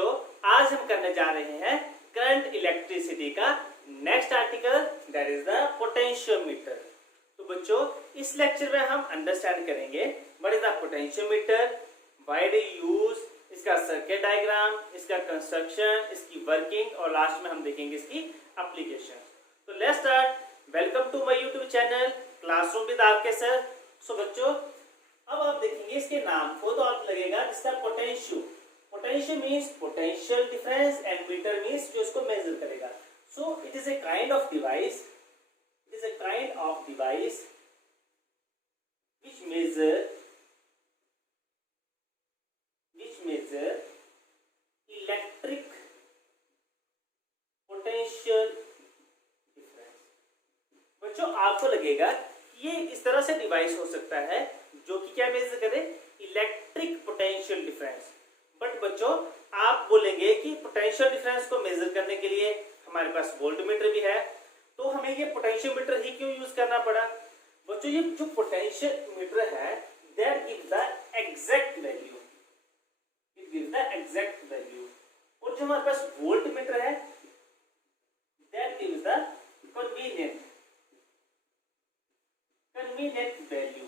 बच्चों आज हम करने जा रहे हैं करंट इलेक्ट्रिसिटी का next article that is the potentiometer. तो बच्चों इस लेक्चर में हम अंडरस्टैंड करेंगे what is the potentiometer, why do use, इसका सर्किट डायग्राम, इसका कंस्ट्रक्शन, इसकी वर्किंग और लास्ट में हम देखेंगे इसकी एप्लीकेशन। तो let's start. Welcome to my YouTube channel classroom with आपके सर। सो बच्चों अब आप देखेंगे इसके नाम को तो आप लगेगा इसका potentio. Potentio means potential difference and meter means जो इसको मेजर करेगा। So it is a kind of device, it is a kind of device which measure electric potential difference। बच्चों आपको लगेगा कि ये इस तरह से डिवाइस हो सकता है जो कि क्या मेजर करे, इलेक्ट्रिक पोटेंशियल डिफरेंस। बट बच्चों आप बोलेंगे कि पोटेंशियल डिफरेंस को मेजर करने के लिए हमारे पास वोल्टमीटर भी है, तो हमें ये पोटेंशियोमीटर ही क्यों यूज करना पड़ा। बच्चों ये जो पोटेंशियोमीटर है that gives the exact value, it gives the exact value. और जो हमारे पास वोल्टमीटर है that gives the convenient value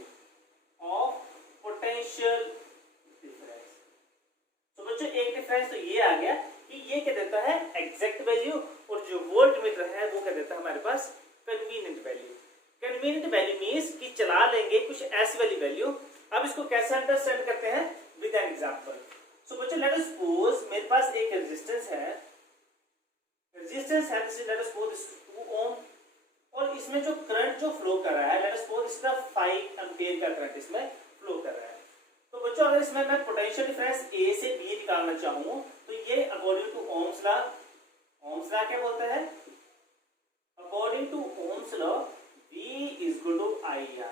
of potential difference. तो बच्चों एक डिफरेंस तो ये आ गया कि ये क्या देता है एग्जैक्ट वैल्यू, और जो वोल्टमीटर है वो क्या देता है हमारे पास convenient value. Convenient value means कि चला लेंगे कुछ ऐसी वाली वैल्यू। अब इसको कैसे अंडरस्टैंड करते हैं विद एन एग्जांपल। सो बच्चों लेट अस सपोज मेरे पास एक रेजिस्टेंस है this is let us suppose this 2 ओम, और इसमें जो करंट जो फ्लो कर रहा है लेट अस सपोज इसका 5 एम्पीयर का करंट इसमें फ्लो कर रहा है। तो बच्चों अगर इसमें मैं पोटेंशियल डिफरेंस ए से बी निकालना चाहूं तो ये according to Ohm's law, Ohm's law क्या बोलता है, according to Ohm's law V is equal to IR।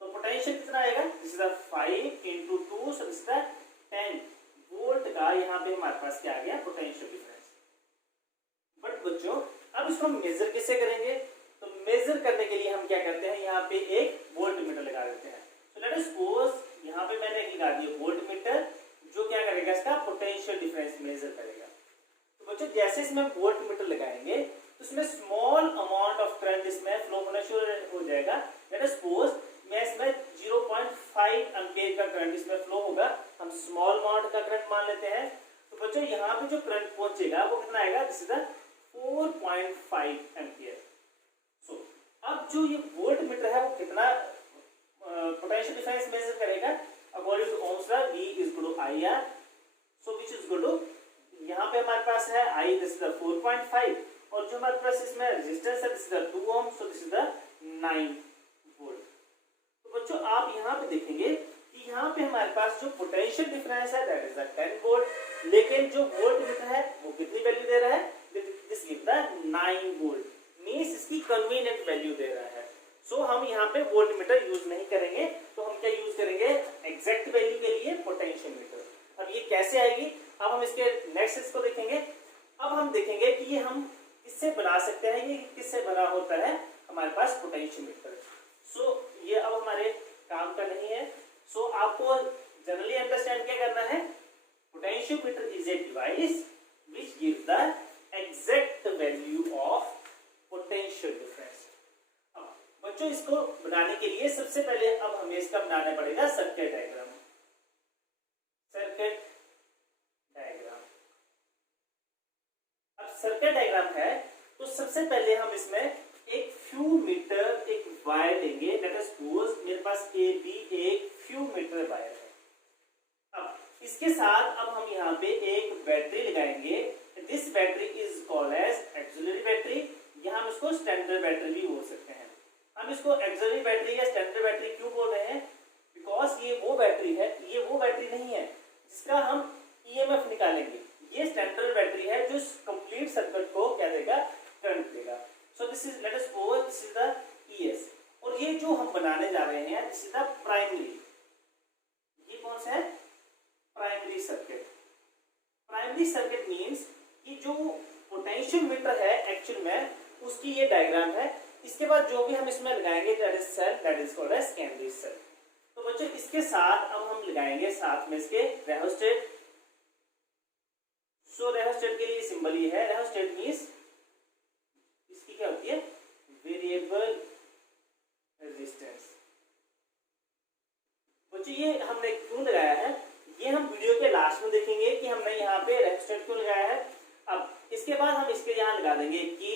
तो पोटेंशियल कितना आएगा, this is 5 into 2 so this is 10 volt का यहाँ पे हमारे पास क्या आ गया पोटेंशियल डिफरेंस। बट बच्चों अब इसको मेजर कैसे करेंगे, तो मेजर करने के लिए हम क्या करते हैं यहाँ पे एक वोल्टमीटर लगा देते हैं। तो लेट अस सपोज यहाँ पे मैंने एक लगा दिया वोल्टमीटर जो क्या करेगा इसका पोटेंशियल डिफरेंस मेजर करेगा। तो बच्चों जैसे इसमें वोल्टमीटर लगाएंगे तो इसमें स्मॉल अमाउंट ऑफ करंट इसमें फ्लो होना शुरू हो जाएगा। लेट अस सपोज मैं इसमें 0.5 एम्पीयर का करंट इसमें फ्लो होगा, हम स्मॉल अमाउंट का करंट मान लेते हैं। तो बच्चों यहाँ पे जो करंट पहुंचेगा वो कितना आएगा, दिस इज 4.5 एम्पीयर। सो अब जो ये वोल्टमीटर है वो कितना पोटेंशियल डिफरेंस मेजर करेगा, according to Ohm's law V is equal to IR। So which is equal to यहाँ पे हमारे पास है I, दिस इज 4.5, और जो हमारे पास इसमें रेजिस्टेंस है this is 2 ohm, so this is 9 volt. तो बच्चों आप यहाँ पे देखेंगे कि यहाँ पे हमारे पास जो पोटेंशियल डिफरेंस है दैट इज 10 वोल्ट, लेकिन जो वोल्टमीटर है वो कितनी वैल्यू दे रहा है, this give the 9 volt, means इसकी कन्वीनिएंट वैल्यू दे रहा है। सो हम यहाँ पे वोल्टमीटर यूज नहीं करेंगे, तो हम क्या यूज करेंगे एग्जैक्ट वैल्यू के लिए पोटेंशियोमीटर। अब ये कैसे आएगी, अब हम इसके नेक्स्ट इसको देखेंगे। अब हम देखेंगे कि ये हम किससे बना सकते हैं, ये किससे बना होता है हमारे पास पोटेंशियोमीटर। सो ये अब हमारे काम का नहीं है। सो आपको जनरली अंडरस्टैंड क्या करना है, potentiometer is a device which gives the exact value of potential difference. अब बच्चों इसको बनाने के लिए सबसे पहले अब हमें इसका बनाना पड़ेगा सर्किट डायग्राम। सर्किट डायग्राम, अब सर्किट डायग्राम है तो सबसे पहले हम इसमें एक फ्यू मीटर एक वायर लेंगे। लेट अस सपोज मेरे पास AB एक फ्यू मीटर वायर है। अब इसके साथ अब हम यहाँ पे एक बैटरी लगाएंगे, this battery is called as auxiliary battery, या हम इसको स्टैंडर्ड बैटरी भी बोल सकते हैं। हम इसको एक्सिलरी बैटरी या स्टैंडर्ड बैटरी क्यों बोल रहे हैं, बिकॉज ये वो बैटरी है, ये वो बैटरी नहीं है जिसका हम EMF निकालेंगे। ये स्टैंडर्ड बैटरी है जो कंप्लीट सर्किट को क्या देगा, करंट देगा। सो this is let us suppose this is the ES, और ये जो हम बनाने जा रहे हैं दिस इज द प्राइमरी। ये कौन सा है, primary circuit. Primary circuit means कि जो पोटेंशियोमीटर है एक्चुअल में उसकी ये डायग्राम है। इसके बाद जो भी हम इसमें लगाएंगे that is cell, that is called as secondary cell. तो बच्चों इसके साथ अब हम लगाएंगे साथ में इसके रेहोस्टेट। सो रेहोस्टेट के लिए सिंबल ये है, रेहोस्टेट मींस इसकी क्या होती है, वेरिएबल रेजिस्टेंस। बच्चों ये हमने क्यों लगाया है, ये हम वीडियो के लास्ट में देखेंगे कि हमने यहाँ पे रेजिस्टेंस क्यों लगाया है। अब इसके बाद हम इसके यहाँ लगा देंगे की,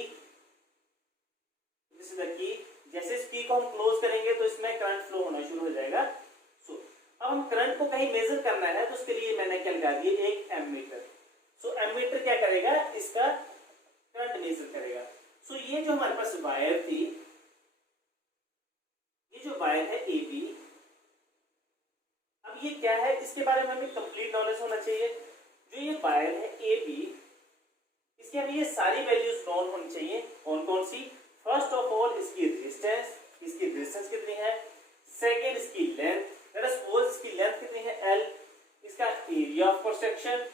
दिस इज द की। जैसे इस की को हम क्लोज करेंगे तो इसमें करंट फ्लो होना शुरू हो जाएगा। सो अब हम करंट को कहीं मेजर करना है तो उसके लिए मैंने क्या लगा दिया, एक एमीटर। सो एमीटर क्या करेगा, इसका करंट मेजर करेगा। सो ये जो हमारे पास वायर थी, ये जो वायर है ए बी, अब ये क्या है इसके बारे में हमें कंप्लीट नॉलेज होना चाहिए। जो ये वायर है ए बी, इसके हमें ये सारी वैल्यूज नोन होनी चाहिए। कौन कौन सी, फर्स्ट ऑफ ऑल इसकी रेजिस्टेंस, इसकी रेजिस्टेंस कितनी है, सेकेंड इसकी लेंथ, लेट अस सपोज इसकी लेंथ कितनी है एल, इसका एरिया ऑफ क्रॉस सेक्शन,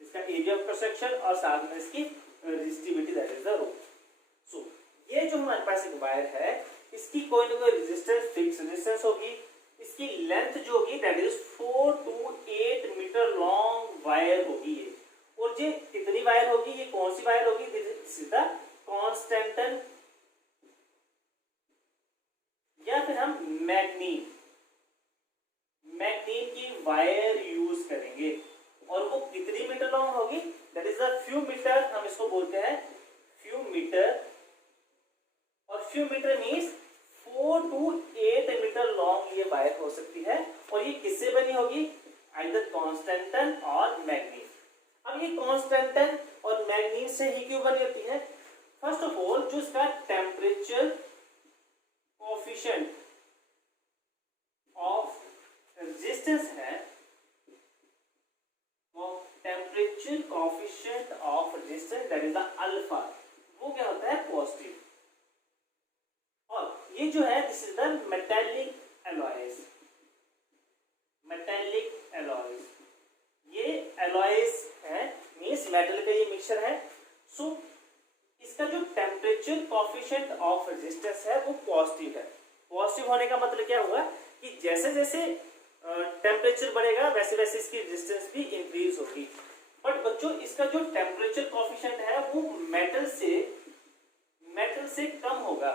इसका एरिया ऑफ क्रॉस सेक्शन, और साथ में इसकी resistivity that is the rho. So ये जो हमारे पास एक वायर है, इसकी कोई ना कोई रेजिस्टेंस, फिक्स रेजिस्टेंस होगी। इसकी लेंथ जो होगी that is 4 to 8 metre long wire होगी ये। और ये कितनी वायर होगी, ये कौन सी वायर होगी, दिस इज द कांस्टेंटन, या फिर हम मैग्नीन की वायर यूज करेंगे। और वो कितनी मीटर लॉन्ग होगी, that is the few metre, हम इसको बोलते हैं फ्यू मीटर। और few metre means 4 to 8 metre long ये वायर हो सकती है। और ये किससे बनी होगी, आइदर कांस्टेंटन और मैग्नीन। अब ये कांस्टेंटन और मैग्नीन से ही क्यों बनी होती है, फर्स्ट ऑफ ऑल जो इसका टेम्परेचर कोएफिशिएंट ऑफ रेजिस्टेंस है, वो temperature coefficient of resistance that is the alpha, वो क्या होता है, पॉजिटिव। और ये जो है this is the metallic alloys, metallic alloys, ये एलॉयज है मींस मेटल का ये मिक्सचर है। सो इसका जो टेम्परेचर कोएफिशिएंट ऑफ रेजिस्टेंस है वो पॉजिटिव है। पॉजिटिव होने का मतलब क्या हुआ कि जैसे जैसे टेम्परेचर बढ़ेगा वैसे वैसे इसकी रेजिस्टेंस भी इंक्रीज होगी। बट बच्चों इसका जो टेम्परेचर कोएफिशिएंट है वो मेटल से कम होगा।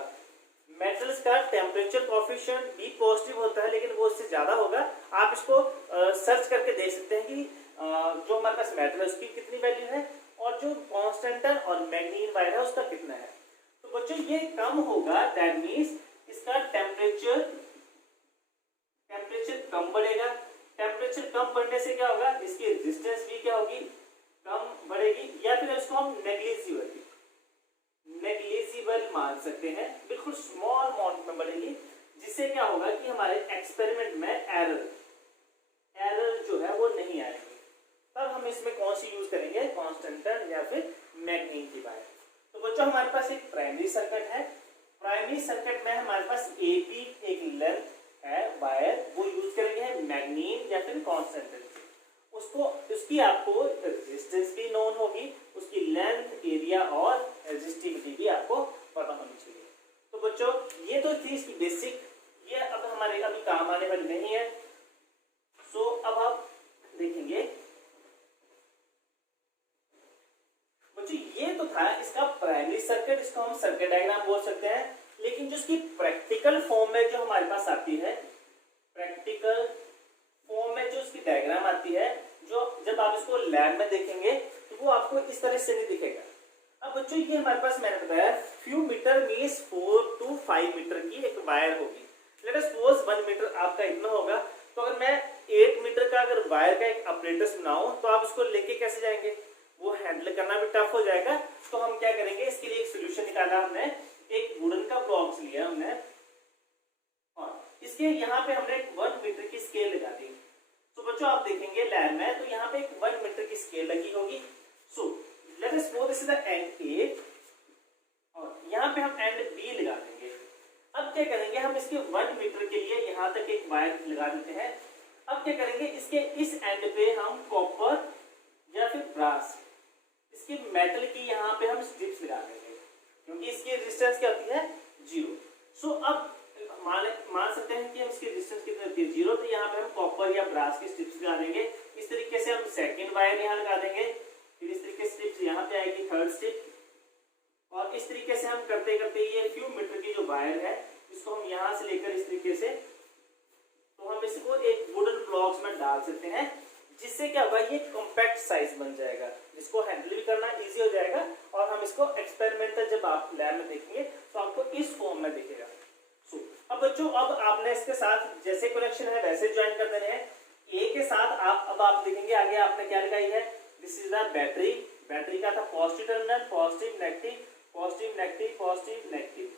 मेटल्स का टेम्परेचर कोएफिशिएंट भी पॉजिटिव होता है लेकिन वो इससे ज्यादा होगा। आप इसको सर्च करके देख सकते हैं कि जो हमारे पास मेटल है उसकी कितनी वैल्यू है और जो कांस्टेंटन और मैग्नीन वायर है उसका कितना है। तो बच्चों ये कम होगा, दैट मींस इसका टेम्परेचर कम बढ़ेगा। टेम्परेचर कम बढ़ने से क्या होगा, इसकी रेजिस्टेंस भी क्या होगी, कम बढ़ेगी। या फिर इसको हम नेग्लिजिबल मान सकते हैं, बिल्कुल स्मॉल अमाउंट में बढ़ेगी, जिससे क्या होगा कि हमारे एक्सपेरिमेंट में एरर जो है वो नहीं आएगी। तब हम इसमें कौन सी यूज करेंगे, कांस्टेंटन या फिर मैग्नीन की वायर। तो बच्चों हमारे पास एक प्राइमरी सर्किट है। प्राइमरी सर्किट में हमारे पास AB एक लेंथ है वायर, वो यूज करेंगे मैग्नीन या फिर कांस्टेंटन। उसकी आपको रेजिस्टेंस भी नोन होगी, उसकी लेंथ, एरिया और रेजिस्टिविटी भी आपको पता होनी चाहिए। तो बच्चों ये तो थी इसकी बेसिक, ये अब हमारे अभी काम आने वाली नहीं है। सो अब आप देखेंगे बच्चों ये तो था इसका प्राइमरी सर्किट, इसको हम सर्किट डायग्राम बोल सकते हैं। लेकिन जो इसकी प्रैक्टिकल फॉर्म में जो हमारे पास आती है, प्रैक्टिकल फॉर्म में जो इसकी डायग्राम आती है, जो जब आप इसको लैब में देखेंगे तो वो आपको इस तरह से नहीं दिखेगा। अब बच्चों ये हमारे पास मैंने बताया few metre means 4 to 5 metre की एक वायर होगी। लेट अस सपोज 1 मीटर आपका इतना होगा, तो अगर मैं 8 मीटर का अगर वायर का एक अपरेटस बनाऊं तो आप इसको लेके कैसे जाएंगे, वो हैंडल करना भी टफ हो जाएगा। तो हम क्या करेंगे, इसके लिए एक सोल्यूशन निकाला हमने, एक वुडन का ब्लॉक्स लिया हमने और इसके यहाँ पे हमने 1 मीटर की स्केल लगा दी। तो बच्चों आप देखेंगे लैब में तो यहाँ पे एक 1 मीटर की स्केल लगी होगी। सो let us suppose this is the end A और यहाँ पे हम एंड B लगा देंगे। अब क्या करेंगे, हम इसके 1 मीटर के लिए यहाँ तक एक वायर लगा देते हैं। अब क्या करेंगे, इसके इस एंड पे हम कॉपर या फिर ब्रास, इसके मेटल की यहाँ पे हम स्ट्रिप्स लगा देंगे क्योंकि इसकी रेजिस्टेंस क्या होती है, 0। सो अब मान सकते हैं कि हम इसकी रेजिस्टेंस कितनी होती है, 0। तो यहाँ पे हम कॉपर या ब्रास की स्ट्रिप्स लगा देंगे। इस तरीके से हम सेकंड वायर यहाँ लगा देंगे, फिर इस तरीके करते करते ये फ्यू मीटर की जो वायर है इसको हम यहाँ से लेकर इस तरीके से, तो हम इसको एक वुडन ब्लॉक्स में डाल सकते हैं, जिससे क्या होगा ये कॉम्पैक्ट साइज बन जाएगा, जिसको हैंडल भी करना इजी हो जाएगा और हम इसको एक्सपेरिमेंटल जब आप लैब में देखेंगे तो आपको इस फॉर्म में दिखेगा। अब बच्चों अब आपने इसके साथ जैसे कनेक्शन है वैसे ज्वाइन कर देने हैं। ए के साथ आप देखेंगे आगे आपने क्या लगाई है, this is the battery, battery का था positive terminal, positive negative, positive negative, positive negative.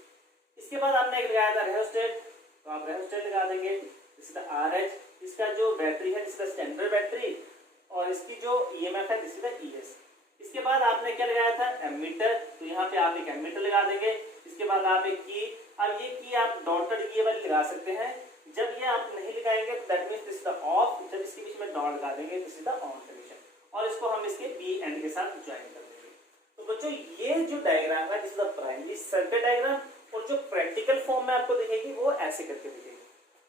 इसके बाद आपने एक लगाया था रेहोस्टेट, तो आप रेहोस्टेट लगा देंगे, दिस इज द RH, इसका जो बैटरी है this is the standard battery और इसकी जो EMF है दिस इज द ES। इसके बाद आपने क्या लगाया था एमीटर, तो यहाँ पे आप एक एमीटर लगा देंगे। इसके बाद आप एक की, अब ये की आप डॉटेड ये वाली लगा सकते हैं, जब ये आप नहीं लगाएंगे तो that means this is the of, जब इसके बीच में डॉट लगा देंगे this is the on condition और इसको हम इसके बी एंड के साथ ज्वाइन कर देंगे। तो बच्चों ये जो डायग्राम है this is the primary circuit diagram और जो प्रैक्टिकल फॉर्म में आपको दिखेगी वो ऐसे करके दिखेगी।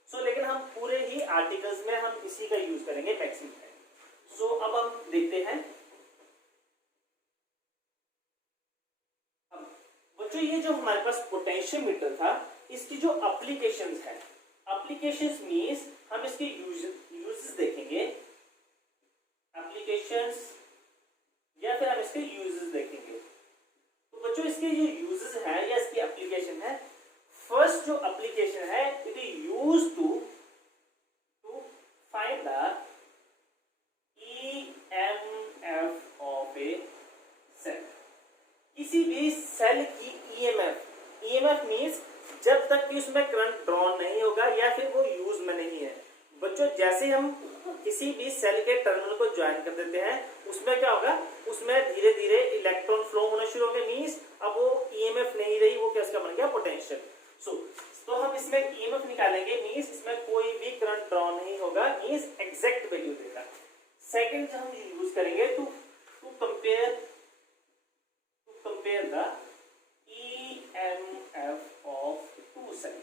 सो लेकिन हम पूरे ही आर्टिकल्स में हम इसी का यूज करेंगे मैक्सिमम। सो अब हम देखते हैं बच्चों ये जो हमारे पास पोटेंशियोमीटर था इसकी जो एप्लीकेशंस है, एप्लीकेशंस मींस हम इसके यूजेस देखेंगे, एप्लीकेशंस या फिर हम इसके यूजेस देखेंगे। तो बच्चों इसके जो यूजेस हैं या इसकी एप्लीकेशन है, फर्स्ट जो एप्लीकेशन है it is used to find the EMF of a cell. किसी भी सेल की EMF मींस जब तक कि उसमें करंट ड्रॉ नहीं होगा या फिर वो यूज में नहीं है। बच्चों जैसे हम किसी भी सेल के टर्मिनल को ज्वाइन कर देते हैं उसमें क्या होगा, उसमें धीरे धीरे इलेक्ट्रॉन फ्लो होना शुरू हो गए, मींस अब वो EMF नहीं रही, वो क्या बन गया पोटेंशियल। तो हम इसमें EMF निकालेंगे, मींस इसमें कोई भी करंट ड्रॉ नहीं होगा, मींस एग्जैक्ट वैल्यू देगा। सेकंड हम यूज करेंगे to compare the EMF of two cell.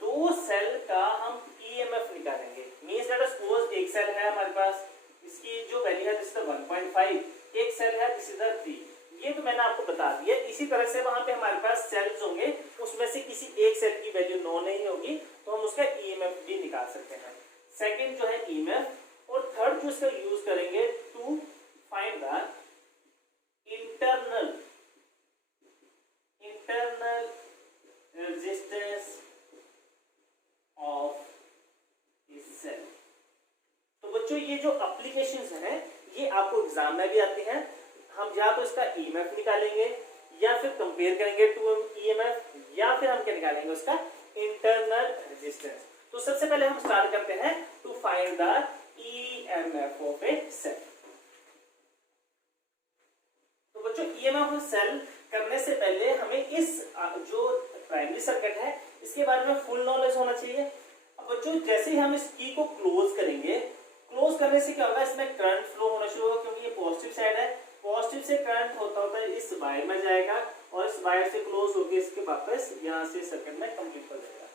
दो सेल का हम EMF निकालेंगे, मींस लेट अस सपोज एक सेल है हमारे पास, इसकी जो वैल्यू है दिस इज 1.5, एक सेल है दिस इज 3। ये तो मैंने आपको बता दिया। इसी तरह से वहां पे हमारे पास सेल्स होंगे, उसमें से किसी एक सेल की वैल्यू 9 नहीं होगी तो हम उसका EMF भी निकाल सकते हैं। सेकंड जो है EMF और थर्ड जो इसका यूज करेंगे to find the internal resistance of a cell. तो बच्चों ये जो एप्लीकेशंस हैं ये आपको एग्जाम में भी आती हैं। हम या तो इसका EMF निकालेंगे या फिर कंपेयर करेंगे टू EMF या फिर हम क्या निकालेंगे उसका इंटरनल रेजिस्टेंस। तो सबसे पहले हम स्टार्ट करते हैं to find the EMF of a cell. तो बच्चों EMF ऑफ सेल करने से पहले हमें इस जो प्राइमरी सर्किट है इसके बारे में फुल नॉलेज होना चाहिए। अब बच्चों जैसे ही हम इस की को क्लोज करेंगे, क्लोज करने से क्या होगा, इसमें करंट फ्लो होना शुरू होगा, क्योंकि ये पॉजिटिव साइड है, पॉजिटिव से करंट होता होता है इस वायर में जाएगा और इस वायर से क्लोज होकर इसके वापस यहाँ से सर्किट में कंप्लीट हो जाएगा।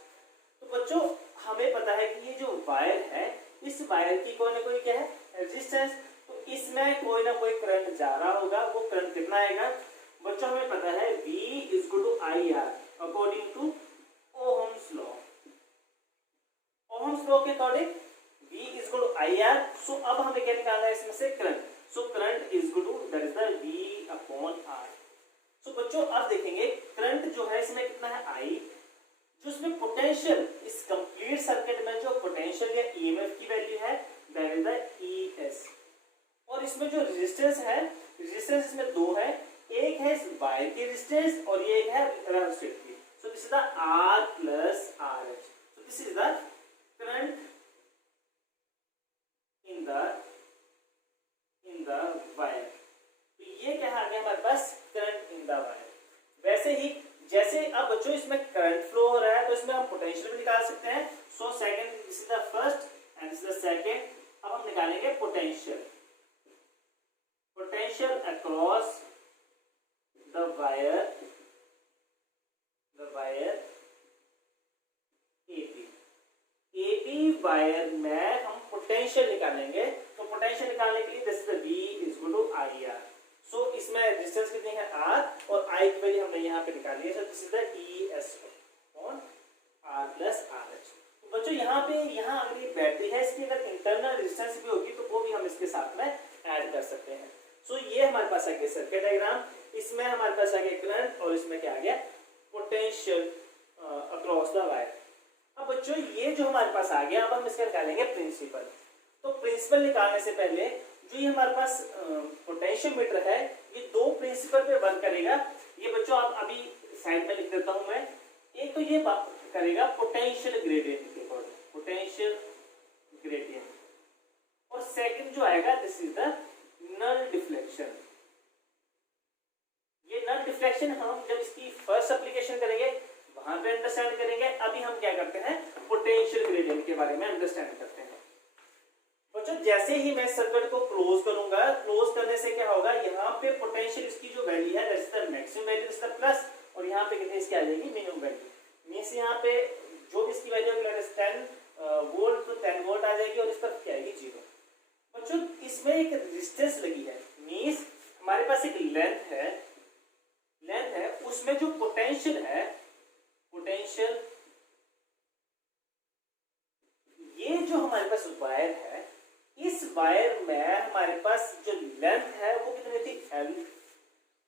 तो बच्चों हमें पता है कि ये जो वायर है इस वायर की कोई ना कोई क्या है रेजिस्टेंस, तो इसमें कोई ना कोई करंट जा रहा होगा। वो करंट कितना आएगा बच्चों हमें पता है V = IR according to Ohm's law. Ohm's law के अकॉर्डिंग V = IR। सो अब हमें क्या निकालना है इसमें से current. So current that is the V/R। So बच्चों अब देखेंगे करंट जो है इसमें कितना है I, जो इसमें पोटेंशियल इस कंप्लीट सर्किट में जो पोटेंशियल या EMF की वैल्यू है दैट इज द ES। और इसमें जो रेजिस्टेंस है, रेजिस्टेंस इसमें दो है, एक है इस वायर की रेजिस्टेंस और ये एक है रेजिस्टेंस की। सो this is the R + RH। So this is the current in the wire. तो ये क्या आ गया हमारे पास करंट इन द वायर। वैसे ही जैसे अब बच्चों इसमें करंट फ्लो हो रहा है तो इसमें हम पोटेंशियल भी निकाल सकते हैं। So second this is the first and this is the second. अब हम निकालेंगे potential across the wire AB wire में हम पोटेंशियल निकालेंगे। तो पोटेंशियल निकालने के लिए दिस इज V = IR। सो इसमें रेजिस्टेंस कितनी है R और I आई की वैल्यू हमने यहाँ पे निकाली है, सो this is the ESO on R plus RH। तो बच्चों यहाँ पे अगर ये बैटरी है, इसकी अगर इंटरनल रेजिस्टेंस भी होगी तो वो भी हम इसके साथ में ऐड कर सकते हैं। सो ये हमारे पास आ गया सर्किट डायग्राम, इसमें हमारे पास आ गया करंट और इसमें क्या आ गया पोटेंशियल अक्रॉस द वायर। अब बच्चों ये जो हमारे पास आ गया, अब हम इसका निकालेंगे प्रिंसिपल। तो प्रिंसिपल निकालने से पहले जो ये हमारे पास पोटेंशियोमीटर है, ये दो प्रिंसिपल पे वर्क करेगा। ये बच्चों आप अभी साइड में लिख देता हूं मैं। एक तो ये करेगा पोटेंशियल ग्रेडियंट के अकॉर्डिंग, पोटेंशियल ग्रेडियंट, और सेकंड जो आएगा this is the null deflection. ये नल डिफ्लेक्शन हम जब इसकी फर्स्ट एप्लीकेशन करेंगे वहां पे अंडरस्टैंड करेंगे। अभी हम क्या करते हैं पोटेंशियल ग्रेडियंट के बारे में अंडरस्टैंड करते हैं। बच्चों जैसे ही मैं सर्किट को क्लोज करूंगा, क्लोज करने से क्या होगा, यहाँ पे पोटेंशियल इसकी जो वैल्यू है that's the maximum value is the plus, और यहाँ पे कितनी इसकी आ जाएगी मिनिमम वैल्यू। मींस यहाँ पे जो भी इसकी वैल्यू है 10 वोल्ट तो 10 वोल्ट आ जाएगी, और इस तरफ क्या आएगी 0। बच्चों इसमें एक रेजिस्टेंस लगी है, मींस हमारे पास एक लेंथ है, उसमें जो पोटेंशियल है, पोटेंशियल ये जो हमारे पास वायर है, इस वायर में हमारे पास जो लेंथ है वो कितनी थी L,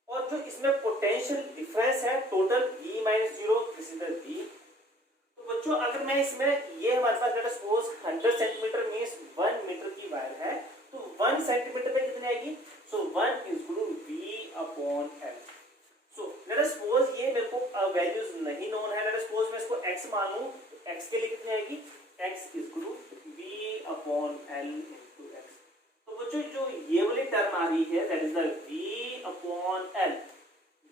और जो इसमें पोटेंशियल डिफरेंस है total V - 0 this is the V। तो बच्चों अगर मैं इसमें ये हमारे पास लेट अस सपोज 100 सेंटीमीटर मींस 1 मीटर की वायर है, तो 1 सेंटीमीटर पे कितनी आएगी, so 1 is equal to V/L। So let us suppose ये मेरे को वैल्यूज नहीं नोन है, लेट अस सपोज मैं इसको x मान लूं, तो x के लिए कितनी आएगी, x is equal to V/L into x। तो बच्चों जो ये वाली टर्म आ रही है that is the V/L,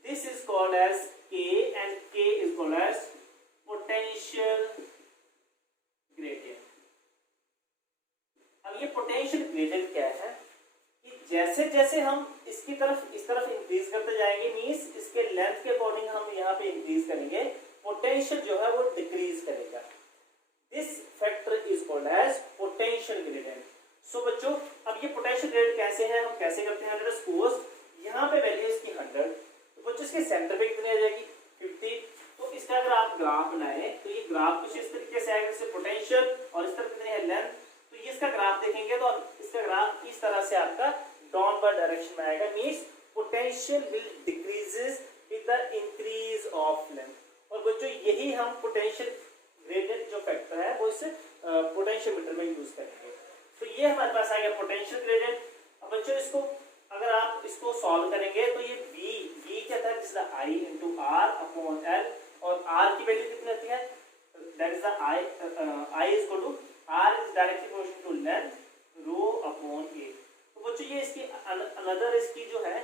this is called as K, and K is called as potential gradient. अब ये पोटेंशियल ग्रेडियंट क्या है कि जैसे जैसे हम इसकी तरफ इस तरफ इंक्रीज करते जाएंगे, मींस इसके लेंथ के अकॉर्डिंग हम यहाँ पे इंक्रीज करेंगे, पोटेंशियल जो है वो डिक्रीज करेगा। This factor is called as potential gradient. So बच्चों अब ये पोटेंशियल ग्रेडियंट कैसे है, हम कैसे करते हैं, लेट अस सपोज यहाँ पे वैल्यू इसकी 100, तो बच्चों इसके सेंटर पे कितनी आ जाएगी 50। तो इसका अगर आप ग्राफ बनाए तो ये ग्राफ कुछ इस तरीके से आएगा, जैसे पोटेंशियल और इस तरफ कितनी है लेंथ। तो ये इसका ग्राफ देखेंगे तो इसका ग्राफ इस तरह से आपका डाउनवर्ड डायरेक्शन में आएगा, means potential will decreases with the increase of length. और बच्चों यही हम पोटेंशियल ग्रेडियंट जो फैक्टर है वो इस पोटेंशियोमीटर में यूज करेंगे। तो ये हमारे पास आ गया पोटेंशियल ग्रेडियंट। अब बच्चों इसको अगर आप इसको सॉल्व करेंगे तो ये V क्या था, this is the I into R/L, और R की वैल्यू कितनी होती है, that is the I is equal to R is directly proportional to length ρ/A। तो बच्चों ये इसकी अनदर इसकी जो है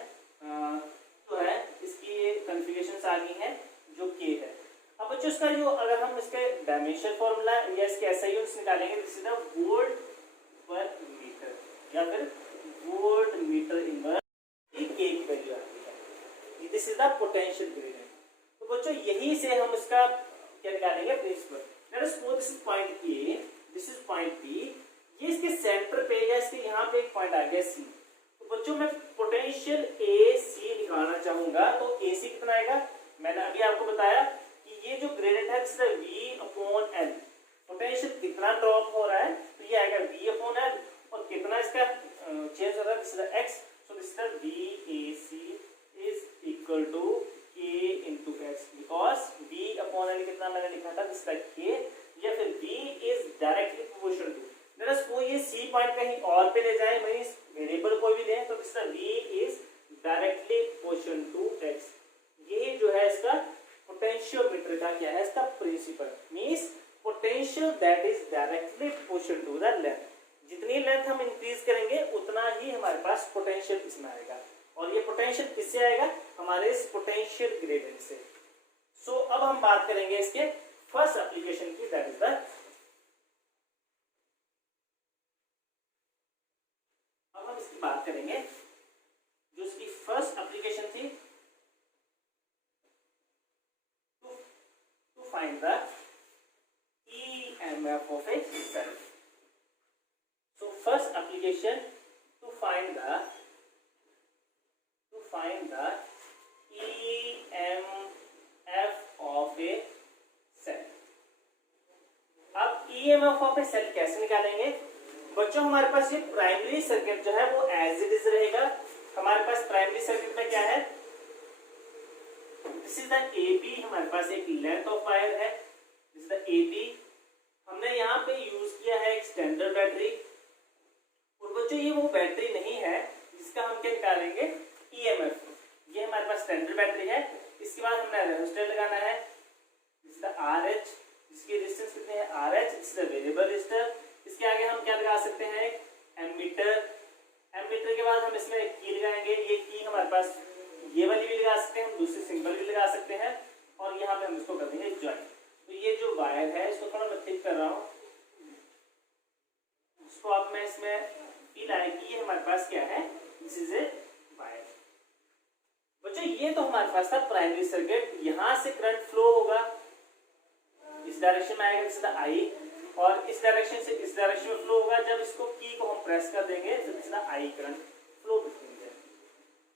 इसकी कॉन्फ़िगरेशंस आ गई हैं जो K है। अब बच्चों इसका जो अगर हम इसके डायमेंशन फॉर्मूला या इसके SI यूनिट्स निकालेंगे, this is the volt per metre या फिर वोल्ट मीटर इनवर्स, ये K की वैल्यू आती है। This is the potential gradient. तो बच्चों यही से हम इसका क्या निकालेंगे principle. Let us suppose this is point A, this is point B, ये इसके सेंटर पे या इसके यहाँ पे एक पॉइंट आ गया C। तो बच्चों मैं पोटेंशियल AC निकालना चाहूंगा, तो AC कितना आएगा, मैंने अभी आपको बताया कि ये जो ग्रेडियंट है दिस इज V/L। पोटेंशियल कितना ड्रॉप हो रहा है तो ये आएगा V/L, और कितना इसका चेंज हो रहा है this is x। So this is VAC is equal to K into x, because V/L कितना मैंने लिखा था दिस इज K, या फिर V is directly proportional to, let us suppose ये C पॉइंट कहीं और पे ले जाए, मींस वेरिएबल कोई भी लें, तो this is V is directly proportional to x। ये जो है इसका पोटेंशियोमीटर का क्या है इसका principle, means potential that is directly proportional to the length. जितनी लेंथ हम इंक्रीज करेंगे उतना ही हमारे पास पोटेंशियल इसमें आएगा, और ये पोटेंशियल किससे आएगा, हमारे इस पोटेंशियल ग्रेडियंट से। सो अब हम बात करेंगे इसके फर्स्ट एप्लीकेशन की, दैट इज द अब हम इसकी बात करेंगे जो इसकी फर्स्ट एप्लीकेशन थी, to find the EMF of a cell. So first application to find the EMF EMF of a cell कैसे निकालेंगे बच्चों? हमारे पास ये प्राइमरी सर्किट जो है वो एज इट इज रहेगा। हमारे पास प्राइमरी सर्किट में क्या है, दिस इज द AB, हमारे पास एक लेंथ ऑफ वायर है, दिस इज द AB। हमने यहाँ पे यूज किया है एक स्टैंडर्ड बैटरी, और बच्चों ये वो बैटरी नहीं है जिसका हम क्या निकालेंगे ईएमएफ। ये हमारे पास स्टैंडर्ड बैटरी है। इसके बाद हमने रेजिस्टर लगाना है, दिस इज द RH, जिसकी रेजिस्टेंस कितनी है RH, this is the variable resistor. इसके आगे हम क्या लगा सकते हैं एमीटर। एमीटर के बाद हम इसमें एक की लगाएंगे, ये की हमारे पास ये वाली भी लगा सकते हैं, हम दूसरी सिंबल भी लगा सकते हैं, और यहाँ पे हम इसको कर देंगे ज्वाइन। तो ये जो वायर है इसको थोड़ा मैं ठीक कर रहा हूँ, इसको अब मैं इसमें फील आए कि ये हमारे पास क्या है, दिस इज ए वायर। बच्चों ये तो हमारे पास था प्राइमरी सर्किट। यहाँ से करंट फ्लो होगा, इस डायरेक्शन में आएगा, दिस इज द I, और इस डायरेक्शन से इस डायरेक्शन में फ्लो होगा। जब इसको की को हम प्रेस कर देंगे this is the I current flow between them.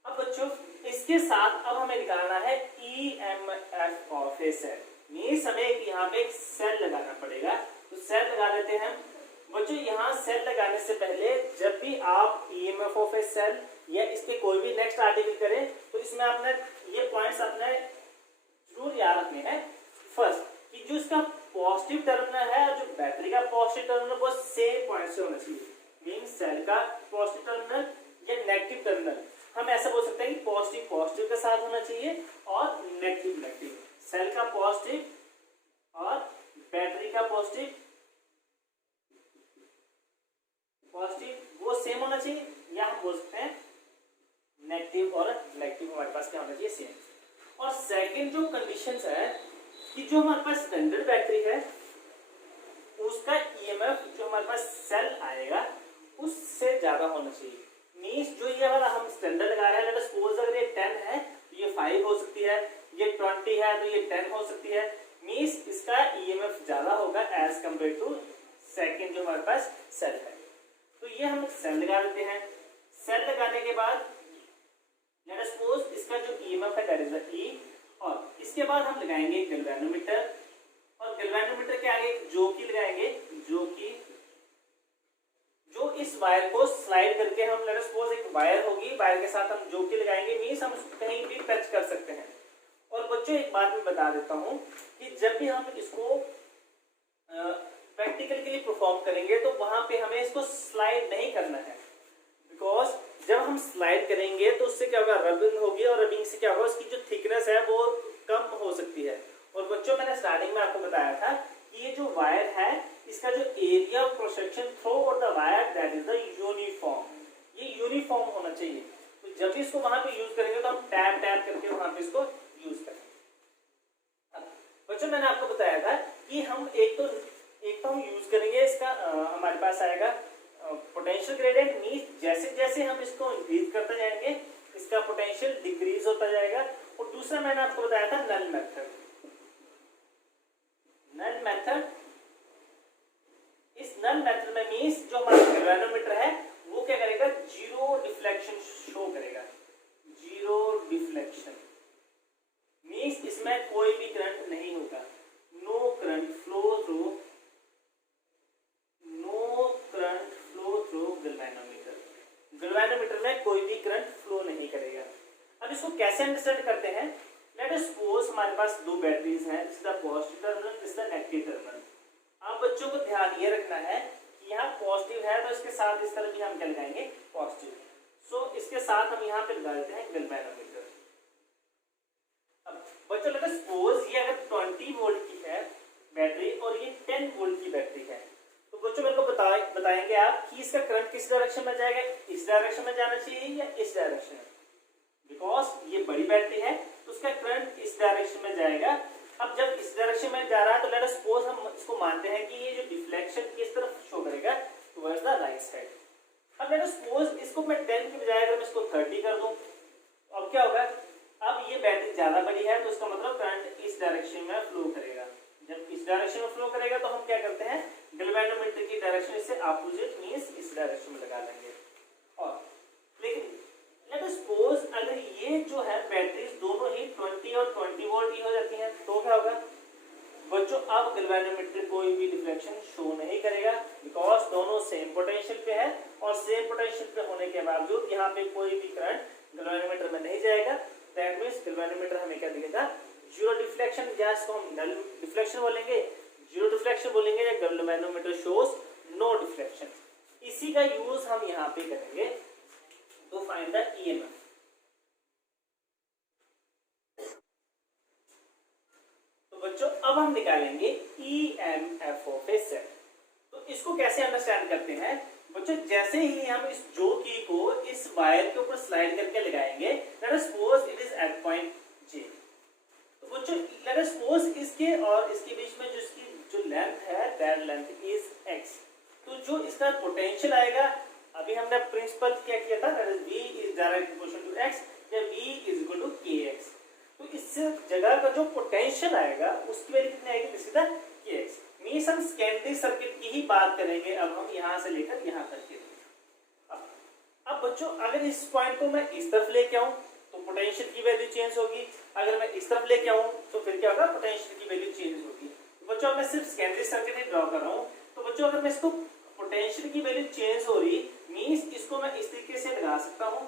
अब बच्चों इसके साथ अब हमें निकालना है EMF of a cell. Means हमें यहाँ पे एक सेल लगाना पड़ेगा, तो सेल लगा देते हैं। बच्चों यहाँ सेल लगाने से पहले जब भी आप ईएमएफ ऑफ ए सेल या इसके कोई भी नेक्स्ट आर्टिकल करें तो इसमें आपने ये पॉइंट्स अपने जरूर याद रखने हैं। फर्स्ट कि जो इसका पॉजिटिव टर्मिनल है और जो बैटरी का पॉजिटिव टर्मिनल वो सेम पॉइंट से होना चाहिए। मींस सेल का पॉजिटिव टर्मिनल या नेगेटिव टर्मिनल, हम ऐसा बोल सकते हैं कि पॉजिटिव पॉजिटिव के साथ होना चाहिए और नेगेटिव नेगेटिव। सेल का पॉजिटिव और बैटरी का पॉजिटिव वो सेम होना चाहिए, या हम बोल सकते हैं नेगेटिव और नेगेटिव हमारे पास क्या होना चाहिए सेम। और सेकंड जो कंडीशंस है कि जो हमारे पास स्टैंडर्ड बैटरी है उसका ईएमएफ जो हमारे पास सेल आएगा उससे ज्यादा होना चाहिए। मींस जो ये वाला हम स्टैंडर्ड लगा रहे हैं, लेट अस सपोज अगर ये 10 है तो ये 5 हो सकती है, ये 20 है तो ये 10 हो सकती है। मींस इसका ईएमएफ ज्यादा होगा एज कंपेयर टू सेकंड जो हमारे पास सेल है। तो ये हम सेल लगा देते हैं। सेल लगाने के बाद लेट अस सपोज इसका जो ईएमएफ है दैट इज द E, और इसके बाद हम लगाएंगे गैल्वेनोमीटर, और गैल्वेनोमीटर के आगे जो की लगाएंगे, जो की जो इस वायर को स्लाइड करके हम लेट अस सपोज एक वायर होगी, वायर के साथ हम जो की लगाएंगे, मींस हम उसको कहीं भी टच कर सकते हैं। और बच्चों एक बात मैं बता देता हूं कि जब भी हम इसको प्रैक्टिकल के लिए परफॉर्म करेंगे तो वहां पे हमें इसको स्लाइड नहीं करना है, बिकॉज जब हम स्लाइड करेंगे तो उससे क्या होगा, रबिंग होगी, और रबिंग से क्या होगा, उसकी जो थिकनेस है वो कम हो सकती है। और बच्चों मैंने स्टार्टिंग में आपको बताया था कि ये जो वायर है इसका जो area of cross section through और the wire that is the uniform, ये यूनिफॉर्म होना चाहिए। तो जब भी इसको वहां पे यूज करेंगे तो हम टैप टैप करके वहां पे इसको यूज करेंगे। बच्चों मैंने आपको बताया था कि हम एक तो हम यूज करेंगे इसका हमारे पास आएगा पोटेंशियल ग्रेडियंट, मींस जैसे जैसे हम इसको इंक्रीज करते जाएंगे इसका पोटेंशियल डिक्रीज होता जाएगा। और दूसरा मैंने आपको बताया था नल मेथड। नल मेथड, इस नल मेथड में मींस जो हमारा गैल्वेनोमीटर है वो क्या करेगा, जीरो डिफ्लेक्शन शो करेगा। जीरो डिफ्लेक्शन मींस इसमें कोई भी करंट नहीं होगा, no current flow through galvanometer. Galvanometer में कोई भी करंट फ्लो नहीं करेगा। अब इसको कैसे अंडरस्टैंड करते हैं, लेट अस सपोज हमारे पास दो बैटरीज हैं, this is the positive terminal, this is the negative terminal. आप बच्चों को ध्यान ये रखना है कि यहाँ पॉजिटिव है तो इसके साथ इस तरह भी हम क्या लगाएंगे, पॉजिटिव। सो इसके साथ हम यहाँ पे लगा देते हैं गैल्वेनोमीटर। अब बच्चों लेट अस सपोज ये अगर 20 वोल्ट की है बैटरी और ये 10 वोल्ट की बैटरी है, तो बच्चों मेरे को बताएंगे आप कि इसका करंट किस डायरेक्शन में जाएगा, इस डायरेक्शन में जाना चाहिए या इस डायरेक्शन में। बिकॉज ये बड़ी बैटरी है तो उसका करंट इस डायरेक्शन में जाएगा। अब जब इस डायरेक्शन में जा रहा है तो लेट अस सपोज हम इसको मानते हैं कि ये जो डिफ्लेक्शन किस तरफ शो करेगा, टुवर्ड्स द राइट साइड। अब लेट अस सपोज इसको मैं 10 के बजाय अगर मैं इसको 30 कर दूं, अब क्या होगा, अब ये बैटरी ज्यादा बड़ी है तो इसका मतलब करंट इस डायरेक्शन में फ्लो करेगा। जब इस डायरेक्शन में फ्लो करेगा तो हम क्या करते हैं, गैल्वेनोमीटर की डायरेक्शन इससे अपोजिट मींस इस डायरेक्शन में लगा लेंगे। और लेकिन लेट अस सपोज अगर ये जो है बैटरीज दोनों ही 20 और 20 वोल्ट की हो जाती हैं तो क्या होगा बच्चों अब गैल्वेनोमीटर कोई भी डिफ्लेक्शन शो नहीं करेगा, बिकॉज दोनों सेम पोटेंशियल पे है और सेम पोटेंशियल पे होने के बावजूद यहाँ पे कोई भी करंट गैल्वेनोमीटर में नहीं जाएगा। दैट मींस गैल्वेनोमीटर हमें क्या दिखेगा, जीरो डिफ्लेक्शन, या इसको हम नल डिफ्लेक्शन बोलेंगे, जीरो डिफ्लेक्शन बोलेंगे, या गैल्वेनोमीटर शोज नो डिफ्लेक्शन। इसी का यूज हम यहाँ पे करेंगे टू फाइंड द ईएमएफ। तो बच्चों अब हम निकालेंगे ईएमएफ ऑफ ए सेल। तो इसको कैसे अंडरस्टैंड करते हैं बच्चों, जैसे ही हम इस जोकी को इस वायर के ऊपर स्लाइड करके लगाएंगे, let us suppose it is at point J. तो बच्चों लेट अस सपोज इसके और इसके बीच में जो इसकी जो लेंथ है दैट लेंथ इज एक्स। तो जो इसका पोटेंशियल आएगा, अभी हमने प्रिंसिपल क्या किया था, that is v is direct proportional to x, या v is equal to kx। तो इस जगह का जो पोटेंशियल आएगा उसकी वैल्यू कितनी आएगी, this is the kx। Means हम सेकेंडरी सर्किट की ही बात करेंगे अब हम यहां से लेकर यहां तक के। अब बच्चों अगर इस पॉइंट को मैं इस तरफ लेके आऊं तो पोटेंशियल की वैल्यू चेंज होगी, अगर मैं इस तरफ लेके आऊं तो फिर क्या होगा, पोटेंशियल की वैल्यू चेंज होगी। तो बच्चों अब मैं सिर्फ सेकेंडरी सर्किट ही ड्रॉ कर रहा हूं। तो बच्चों अगर मैं इसको पोटेंशियल की वैल्यू चेंज हो रही मींस इसको मैं इस तरीके से लगा सकता हूं,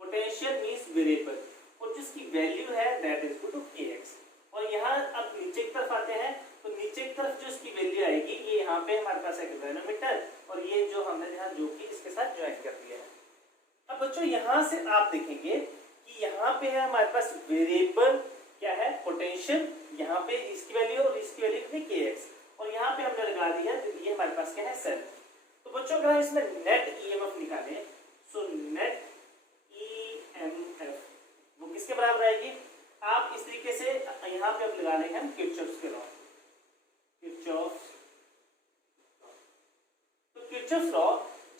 पोटेंशियल मींस वेरिएबल, और जिसकी वैल्यू है that is equal to kx। और यहाँ अब नीचे की तरफ आते हैं, तो नीचे की तरफ जो इसकी वैल्यू आएगी, ये यहाँ पे हमारे पास है गैल्वेनोमीटर, और ये जो हमने यहाँ जो कि इसके साथ ज्वाइन कर दिया है। अब बच्चों यहाँ से आप देखेंगे कि यहाँ पे है हमारे पास वेरिएबल क्या है, पोटेंशियल, यहाँ पे इसकी वैल्यू और इसकी वैल्यू कितनी kx, और यहाँ पे हमने लगा दिया ये हमारे पास क्या है सेल। तो बच्चों अगर हम इसमें नेट ईएमएफ निकालें, सो नेट ईएमएफ वो किसके बराबर आएगी, आप इस तरीके से यहाँ पे अब लगा लेंगे हम किरचॉफ्स के लॉ, किरचॉफ्स। तो किरचॉफ्स लॉ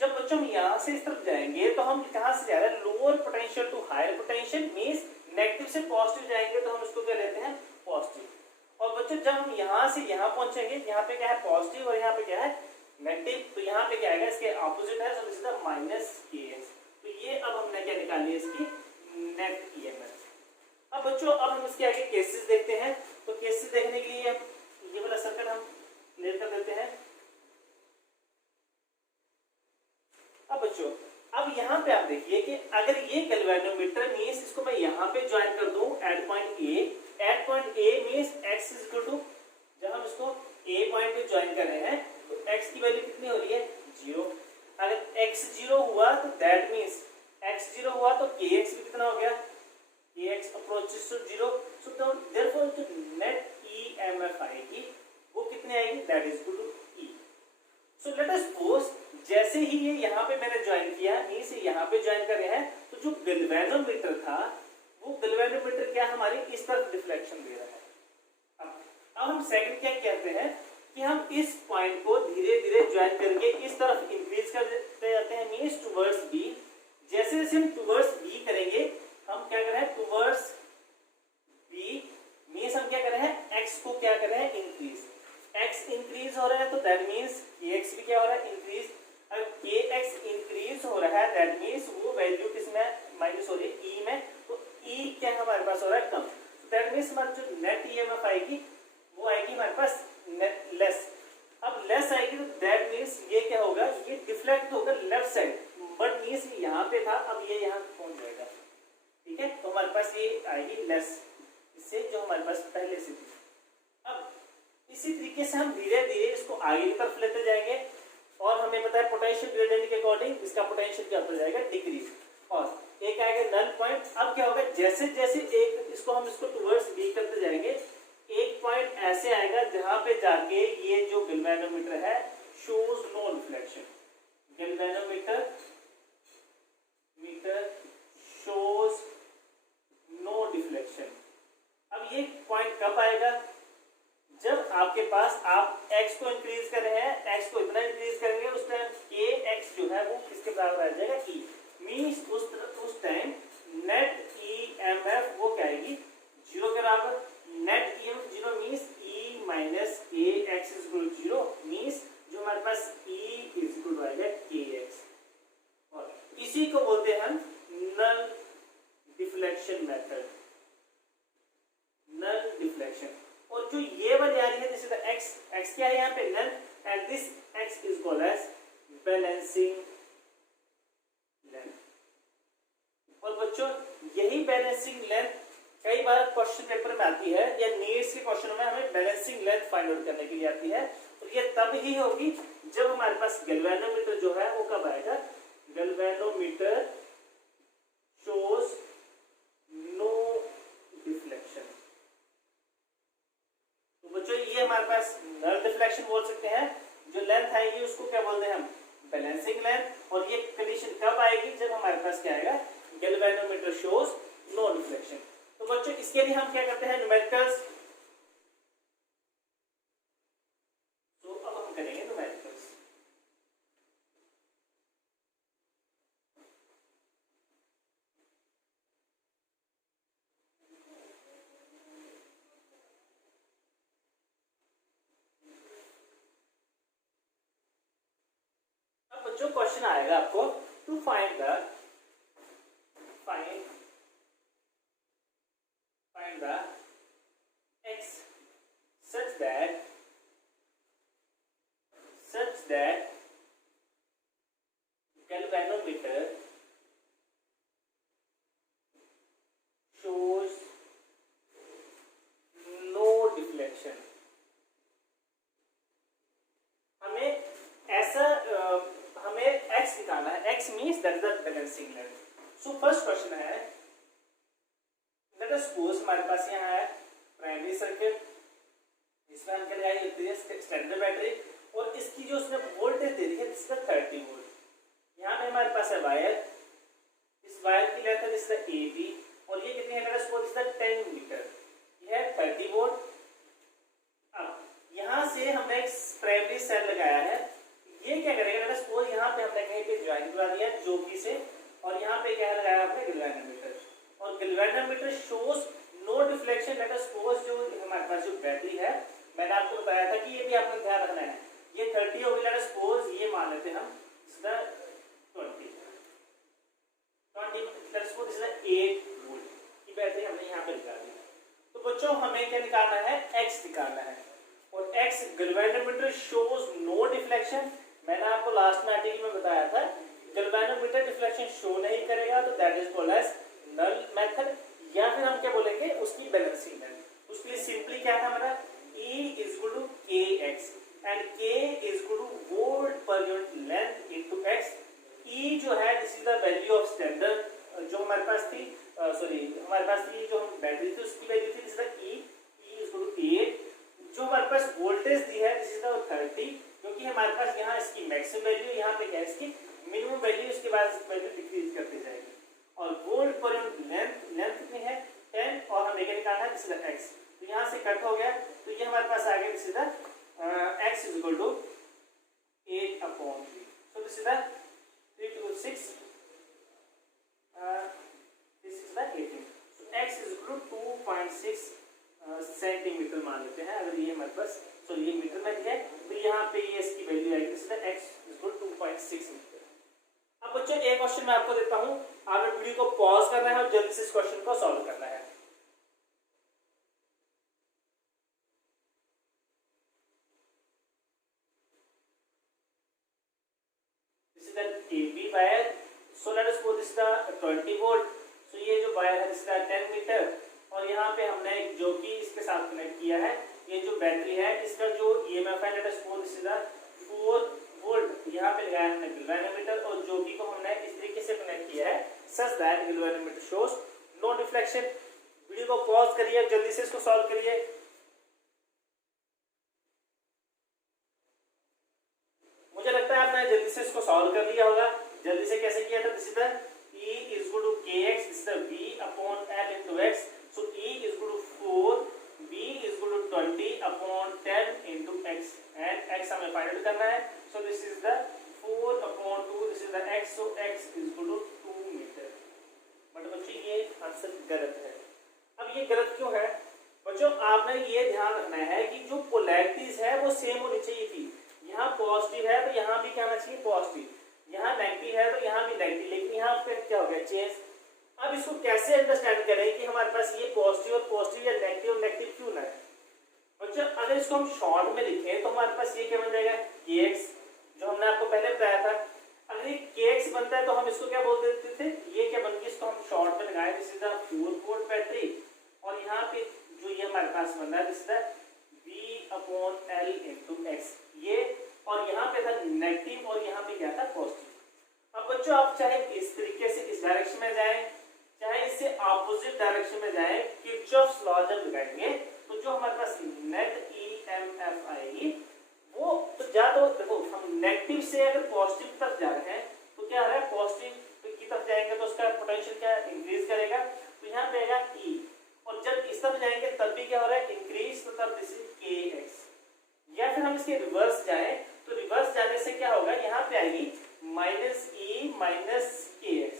जब बच्चों हम यहाँ से इस तरफ जाएंगे तो हम कहाँ से जा रहे हैं, lower potential to higher potential, means negative से पॉजिटिव जाएंगे तो हम इसको क्या लेते हैं, पॉजिटिव। और बच्चों जब हम यहाँ से यहाँ पहुंचेंगे, यहाँ पे क्या है पॉजिटिव और यहाँ पे क्या है नेगेटिव, तो यहाँ पे क्या आएगा, इसके ऑपोजिट है, सो this is the minus kx। तो ये अब हमने क्या निकाली है, इसकी नेट ईएमएफ। अब बच्चों अब हम इसके आगे केसेस देखते हैं। तो केसेस देखने के लिए ये वाला सर्किट हम क्लियर कर देते हैं। अब बच्चों अब यहाँ पे आप देखिए कि अगर ये गैल्वेनोमीटर मींस इसको मैं यहाँ पे ज्वाइन कर दूं at point A, at point A means x is equal to, जब हम इसको a पॉइंट पे ज्वाइन कर रहे हैं तो x की वैल्यू कितनी हो रही है, 0। अगर x 0 हुआ तो दैट मींस x 0 हुआ तो kx भी कितना हो गया, kx approaches to 0। So therefore जो नेट ईएमएफ आएगी वो कितनी आएगी, that is equal to e। So let us suppose जैसे ही ये यहाँ पे मैंने ज्वाइन किया, ई से यहाँ पे ज्वाइन कर रहे हैं, तो जो गैल्वेनोमीटर था वो गैल्वेनोमीटर क्या हमारी इस तरफ डिफ्लेक्शन दे रहा है। अब हम सेकंड क्या कहते हैं कि हम इस पॉइंट को धीरे धीरे ज्वाइन करके इस तरफ इंक्रीज करते जाते हैं, मींस टुवर्ड्स बी। जैसे जैसे हम टुवर्ड्स बी करेंगे, हम क्या कर रहे हैं, टुवर्ड्स बी मींस हम क्या कर रहे हैं, एक्स को क्या कर रहे हैं, इंक्रीज। एक्स इंक्रीज हो रहा है तो दैट मींस एक्स भी क्या हो रहा है, इंक्रीज। अगर kx इंक्रीज हो रहा है दैट मींस वो वैल्यू किसमें माइनस हो रही है, e में, तो e क्या हमारे पास हो रहा है, कम। दैट मींस हमारा जो नेट ईएमएफ आएगी वो आएगी हमारे पास नेट लेस। अब लेस आएगी तो दैट मींस ये क्या होगा, ये डिफ्लेक्ट होगा लेफ्ट साइड, बट मींस यहाँ पे था अब ये यहाँ पहुंच जाएगा, ठीक है। तो हमारे पास ये आएगी लेस इससे जो हमारे पास पहले से थी। अब इसी तरीके से हम धीरे धीरे इसको आगे की तरफ लेते जाएंगे, और हमें पता है पोटेंशियल ग्रेडियंट के अकॉर्डिंग इसका पोटेंशियल क्या होता जाएगा, डिक्रीज। और एक आएगा नल पॉइंट। अब क्या होगा, जैसे जैसे एक इसको हम इसको टुवर्ड्स बी करते जाएंगे, एक पॉइंट ऐसे आएगा जहां पे जाके ये जो गैल्वेनोमीटर है shows no reflection, galvanometer shows no deflection. अब ये पॉइंट कब आएगा, जब आपके पास आप x को इंक्रीज कर रहे हैं, x को इतना इंक्रीज करेंगे उस टाइम kx जो है वो किसके बराबर आ जाएगा, e। मींस उस टाइम नेट ईएमएफ वो क्या आएगी, 0 के बराबर। Net EMF 0 means e minus kx is equal to 0, means जो हमारे पास e इज इक्वल टू आएगा kx। और इसी को बोलते हैं हम null deflection method, null deflection. और जो ये वाली रही है, this is the x, x क्या है यहाँ पे length, and this x is called as balancing length. और बच्चों यही बैलेंसिंग लेंथ कई बार क्वेश्चन पेपर में आती है या नीड्स के क्वेश्चनों में हमें बैलेंसिंग लेंथ फाइंड आउट करने के लिए आती है, और ये तब ही होगी जब हमारे पास गैल्वेनोमीटर जो है वो कब आएगा, गैल्वेनोमीटर शोज नो डिफ्लेक्शन। तो बच्चों ये हमारे पास नल डिफ्लेक्शन बोल सकते हैं, जो लेंथ आएगी उसको क्या बोलते हैं हम, बैलेंसिंग लेंथ, और ये कंडीशन कब आएगी, जब हमारे पास क्या आएगा, गैल्वेनोमीटर शोज नो डिफ्लेक्शन। तो बच्चों इसके लिए हम क्या करते हैं, न्यूमेरिकल्स, तो अब हम करेंगे न्यूमेरिकल्स। अब बच्चों क्वेश्चन आएगा आपको, to find the x such that galvanometer shows no deflection। हमें ऐसा हमें x निकालना है, x means that is the balancing length। so first question है, लेट अस सपोज हमारे पास यहाँ है प्राइमरी सर्किट, इसमें हम क्या लगाएंगे स्टैंडर्ड बैटरी, और इसकी जो उसने वोल्टेज दे दी है इसका 30 वोल्ट। यहाँ पे हमारे पास है वायर, इस वायर की लेंथ है जिसका AB, और ये कितनी है, लेट अस सपोज इसका 10 मीटर, ये है 30 वोल्ट। अब यहाँ से हमने एक प्राइमरी सेल लगाया है, ये क्या करेगा, लेट अस सपोज यहाँ पे हमने कहीं पे ज्वाइन करा दिया जोकी से, और यहाँ पे क्या लगाया आपने गैल्वेनोमीटर, और galvanometer shows no deflection. Let us suppose जो हमारे पास जो बैटरी है, मैंने आपको बताया था कि ये भी आपको ध्यान रखना है, ये 30 होगी, लेट अस सपोज ये मान लेते हैं हम इसका 20 लेट अस सपोज इसका 8 वोल्ट की बैटरी हमने यहाँ पे लगा दी। तो बच्चों हमें क्या निकालना है, x निकालना है, और x galvanometer shows no deflection. मैंने आपको लास्ट में आर्टिकल में बताया था गैल्वेनोमीटर डिफ्लेक्शन शो नहीं करेगा, तो that is called as null method, या फिर हम क्या बोलेंगे उसकी बैलेंसिंग लेंथ। उसके लिए सिंपली क्या था हमारा, E is equal to kx and k is equal to volt per unit length into x। E जो है this is the value of standard जो हमारे पास थी, हमारे पास थी जो हम बैटरी थी उसकी वैल्यू थी, this is the E is equal to 8। जो हमारे पास वोल्टेज दी है दिस इज द 30, क्योंकि हमारे पास यहाँ इसकी मैक्सिमम वैल्यू, यहाँ पे क्या है इसकी मिनिमम वैल्यू, इसके बाद वैल्यू डिक्रीज करती जाएगी। और वोल्ट पर यूनिट लेंथ कितनी है 10, और हमें क्या निकालना है, दिस इज द x। तो यहाँ से कट हो गया, तो ये हमारे पास आ गया this is the x is equal to 8/3। So this is the 3 to 6 this is the 18। So x is equal to 2.6 centimetre मान लेते हैं, अगर ये हमारे पास ये मीटर में है, तो यहाँ पे ये इसकी वैल्यू आएगी, this is the x is equal to 2.6 metre. अब बच्चों एक क्वेश्चन मैं आपको देता हूँ, आपने वीडियो को पॉज करना है और जल्दी से इस क्वेश्चन को सॉल्व करना है। This is the AB wire, so let us suppose this is the 20 volt. So ये जो वायर है दिस इज द 10 मीटर, और यहाँ पे हमने जो कि इसके साथ कनेक्ट किया है, ये जो बैटरी है इसका जो EMF है let us suppose this is the 4 volt, यहाँ पे लगाया हमने गैल्वेनोमीटर, और जो कि को हमने इस तरीके से कनेक्ट किया है such that galvanometer shows no deflection. Video को पॉज करिए, जल्दी से इसको सॉल्व करिए। मुझे लगता है आपने जल्दी से इसको सॉल्व कर लिया होगा। जल्दी से कैसे किया था, this is the E is equal to kx, this is the V/L into x, so E is equal to 4, V is equal to 20/10 into x, and x हमें फाइंड आउट करना है, so this is the 4/2, this is the x, so x is equal to 2 metre. But बच्चों ये answer गलत है। अब ये गलत क्यों है बच्चों, आपने ये ध्यान रखना है कि जो पोलैरिटीज है वो सेम होनी चाहिए थी। यहाँ पॉजिटिव है तो यहाँ भी क्या होना चाहिए पॉजिटिव, यहाँ नेगेटिव है तो यहाँ भी नेगेटिव, लेकिन यहाँ पे क्या हो गया चेंज। अब इसको कैसे अंडरस्टैंड करें कि हमारे पास ये पॉजिटिव और पॉजिटिव या नेगेटिव और नेगेटिव क्यों ना है। बच्चों अगर इसको हम शॉर्ट में लिखें तो हमारे पास ये क्या बन जाएगा, kx, जो हमने आपको पहले बताया था। अगर ये kx बनता है तो हम इसको क्या बोल देते थे, ये क्या बन गया, इसको हम शॉर्ट में लगाए, this is the 4 volt battery, और यहाँ पे जो ये हमारे पास बन रहा है this is the V/L × x, ये, और यहाँ पे था नेगेटिव और यहाँ पे क्या था पॉजिटिव। अब बच्चों आप चाहे इस तरीके से इस डायरेक्शन में जाएं, चाहे इससे ऑपोजिट डायरेक्शन में जाएं, किरचॉफ्स लॉ जब लगाएंगे तो जो हमारे पास नेट ईएमएफ आएगी वो तो देखो हम नेगेटिव से अगर पॉजिटिव तरफ जा रहे हैं तो क्या हो रहा है, पॉजिटिव की तरफ जाएंगे तो उसका पोटेंशियल क्या इंक्रीज करेगा, तो यहाँ पे आएगा E, और जब इस तरफ जाएंगे तब भी क्या हो रहा है, इंक्रीज, तो तब दिस इज kx। या फिर हम इसके रिवर्स जाएं तो रिवर्स जाने से क्या होगा, यहाँ पे आएगी -E - kx,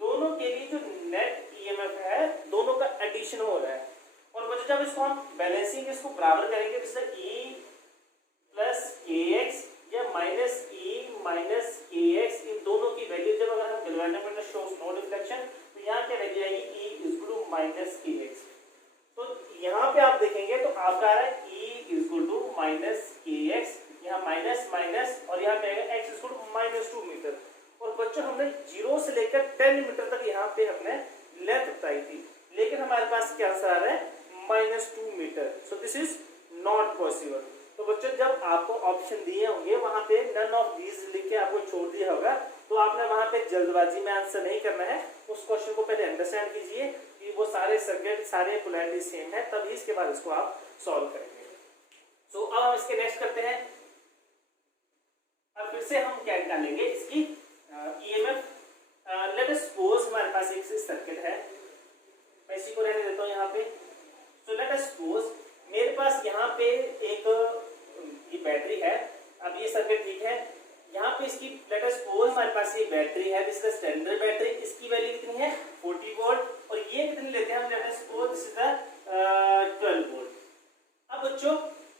दोनों के लिए जो नेट ईएमएफ है दोनों का एडिशन हो रहा है। और बच्चों जब इसको हम बैलेंसिंग इसको बराबर करेंगे तो E + kx या -E - kx, इन दोनों की वैल्यू जब अगर हम गैल्वेनोमीटर शोस नो डिफ्लेक्शन तो यहाँ क्या वैल्यू आएगी, E = -kx। तो यहाँ पे आप देखेंगे तो आपका आ रहा है E = -kx, यहाँ माइनस माइनस, और यहाँ पे आएगा x = -2 मीटर। और बच्चों हमने 0 से लेकर 10 मीटर तक यहाँ पे हमने लेंथ बताई थी, लेकिन हमारे पास क्या आंसर आ रहा है, -2 metre. So this is not possible. तो बच्चों जब आपको ऑप्शन दिए होंगे वहां पे नन ऑफ दीज लिख के आपको छोड़ दिया होगा, तो आपने वहां पे जल्दबाजी में आंसर नहीं करना है, उस क्वेश्चन को पहले अंडरस्टैंड कीजिए कि वो सारे सर्किट सारे पोलैरिटी सेम है, तभी इसके बाद इसको आप सॉल्व करेंगे। सो अब हम इसके नेक्स्ट करते हैं। अब फिर से हम क्या निकालेंगे इसकी ईएमएफ। लेट अस सपोज हमारे पास एक सर्किट है, मैं इसी को रहने देता हूं यहाँ पे। सो लेट अस सपोज मेरे पास यहाँ पे एक ये बैटरी है, अब ये सर्किट ठीक है, यहाँ पे इसकी लेट अस सपोज हमारे पास ये बैटरी है, this is the standard battery, इसकी वैल्यू कितनी है 40 वोल्ट, और ये कितनी लेते हैं हम, let us suppose this is the 12 volt. अब बच्चों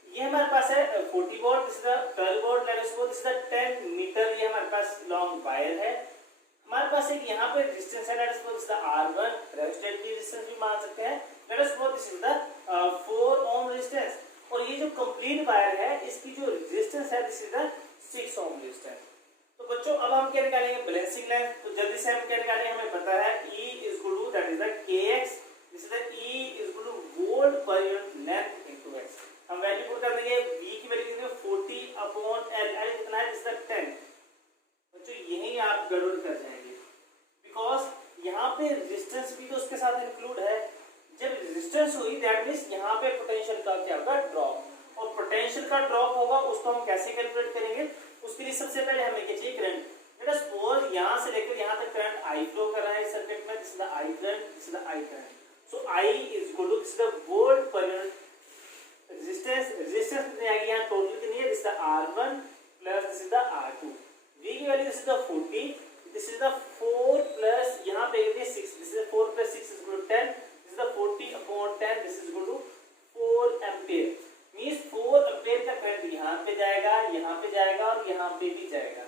ये हमारे पास है 40 volt, this is the 12 volt, let us suppose this is the 10 metre, ये हमारे पास लॉन्ग वायर है। हमारे पास एक यहाँ पे रेजिस्टेंस है, let us suppose the R1, resistance की रेजिस्टेंस भी मान सकते हैं, let us suppose this is the 4 ohm resistance, और ये जो कंप्लीट वायर है इसकी जो रेजिस्टेंस है this is the 6 ohm resistance. तो बच्चों अब हम क्या निकालेंगे, बैलेंसिंग लेंथ। तो जल्दी से हम क्या निकालेंगे, हमें पता है E = that is the kx, this is the E = volt per unit length × x। हम वैल्यू पुट कर देंगे, V की वैल्यू कितनी है 40/L, L कितना है, दिस इज द 10। बच्चों यही आप गड़बड़ कर जाएंगे, बिकॉज यहाँ पे रेजिस्टेंस भी तो उसके साथ इंक्लूड है। जब रेजिस्टेंस हुई दैट मींस यहाँ पे पोटेंशियल का क्या होगा, ड्रॉप, और पोटेंशियल का ड्रॉप होगा उसको हम कैसे कैलकुलेट करेंगे, उसके लिए सबसे पहले हमें क्या चाहिए, करंट। लेट अस सपोज यहाँ से लेकर यहाँ तक करंट I फ्लो कर रहा है इस सर्किट में, this is the I current, this is the I current. So I = this is the volt per unit resistance. Resistance कितनी आएगी यहाँ, टोटल कितनी है, this is the R1 plus this is the R2। V की value this is the 40, this is the 4 plus यहाँ पे कितनी है 6, this is 4 + 6 = 10, this is the 40/10, this is equal to 4 ampere. Means 4 ampere का current यहाँ पे जाएगा, यहाँ पे जाएगा और यहाँ पे भी जाएगा।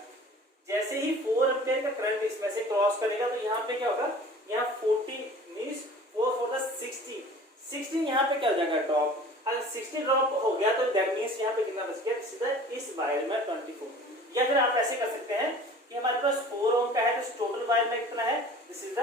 जैसे ही 4 एम्पीयर का करंट इसमें से क्रॉस करेगा तो यहाँ पे क्या होगा, यहाँ 40 मींस 4 4 = 60, 60 यहाँ पे क्या हो जाएगा, ड्रॉप। अगर 60 ड्रॉप हो गया तो दैट मींस यहाँ पे कितना बच गया, सीधा इस वायर में 24। या फिर आप ऐसे कर सकते हैं कि हमारे पास 4 ओम का है तो टोटल वायर में कितना है, this is the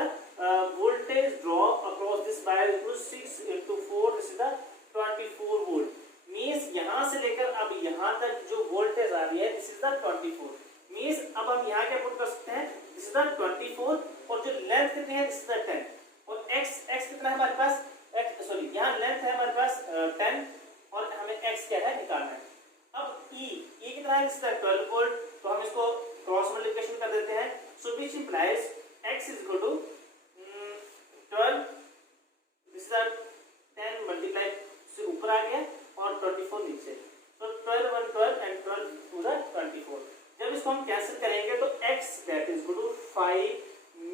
voltage drop across this wire = 6 × 4, this is the 24 volt. Means यहाँ से लेकर अब यहाँ तक जो वोल्टेज आ रही है दिस इज द 24। मींस अब हम यहाँ क्या पुट कर सकते हैं, दिस इज द 24, और जो लेंथ कितनी है, दिस इज द 10, और x कितना है हमारे पास, यहाँ लेंथ है हमारे पास 10, और हमें x क्या है निकालना है। अब E कितना है, दिस इज द 12 वोल्ट, तो हम इसको क्रॉस मल्टीप्लिकेशन कर देते हैं। So which implies x = 12, this is the 10 multiply से ऊपर आ गया और 24 नीचे, तो 12 1 12 एंड 12 2 24। जब इसको हम कैंसिल करेंगे तो x that is equal to 5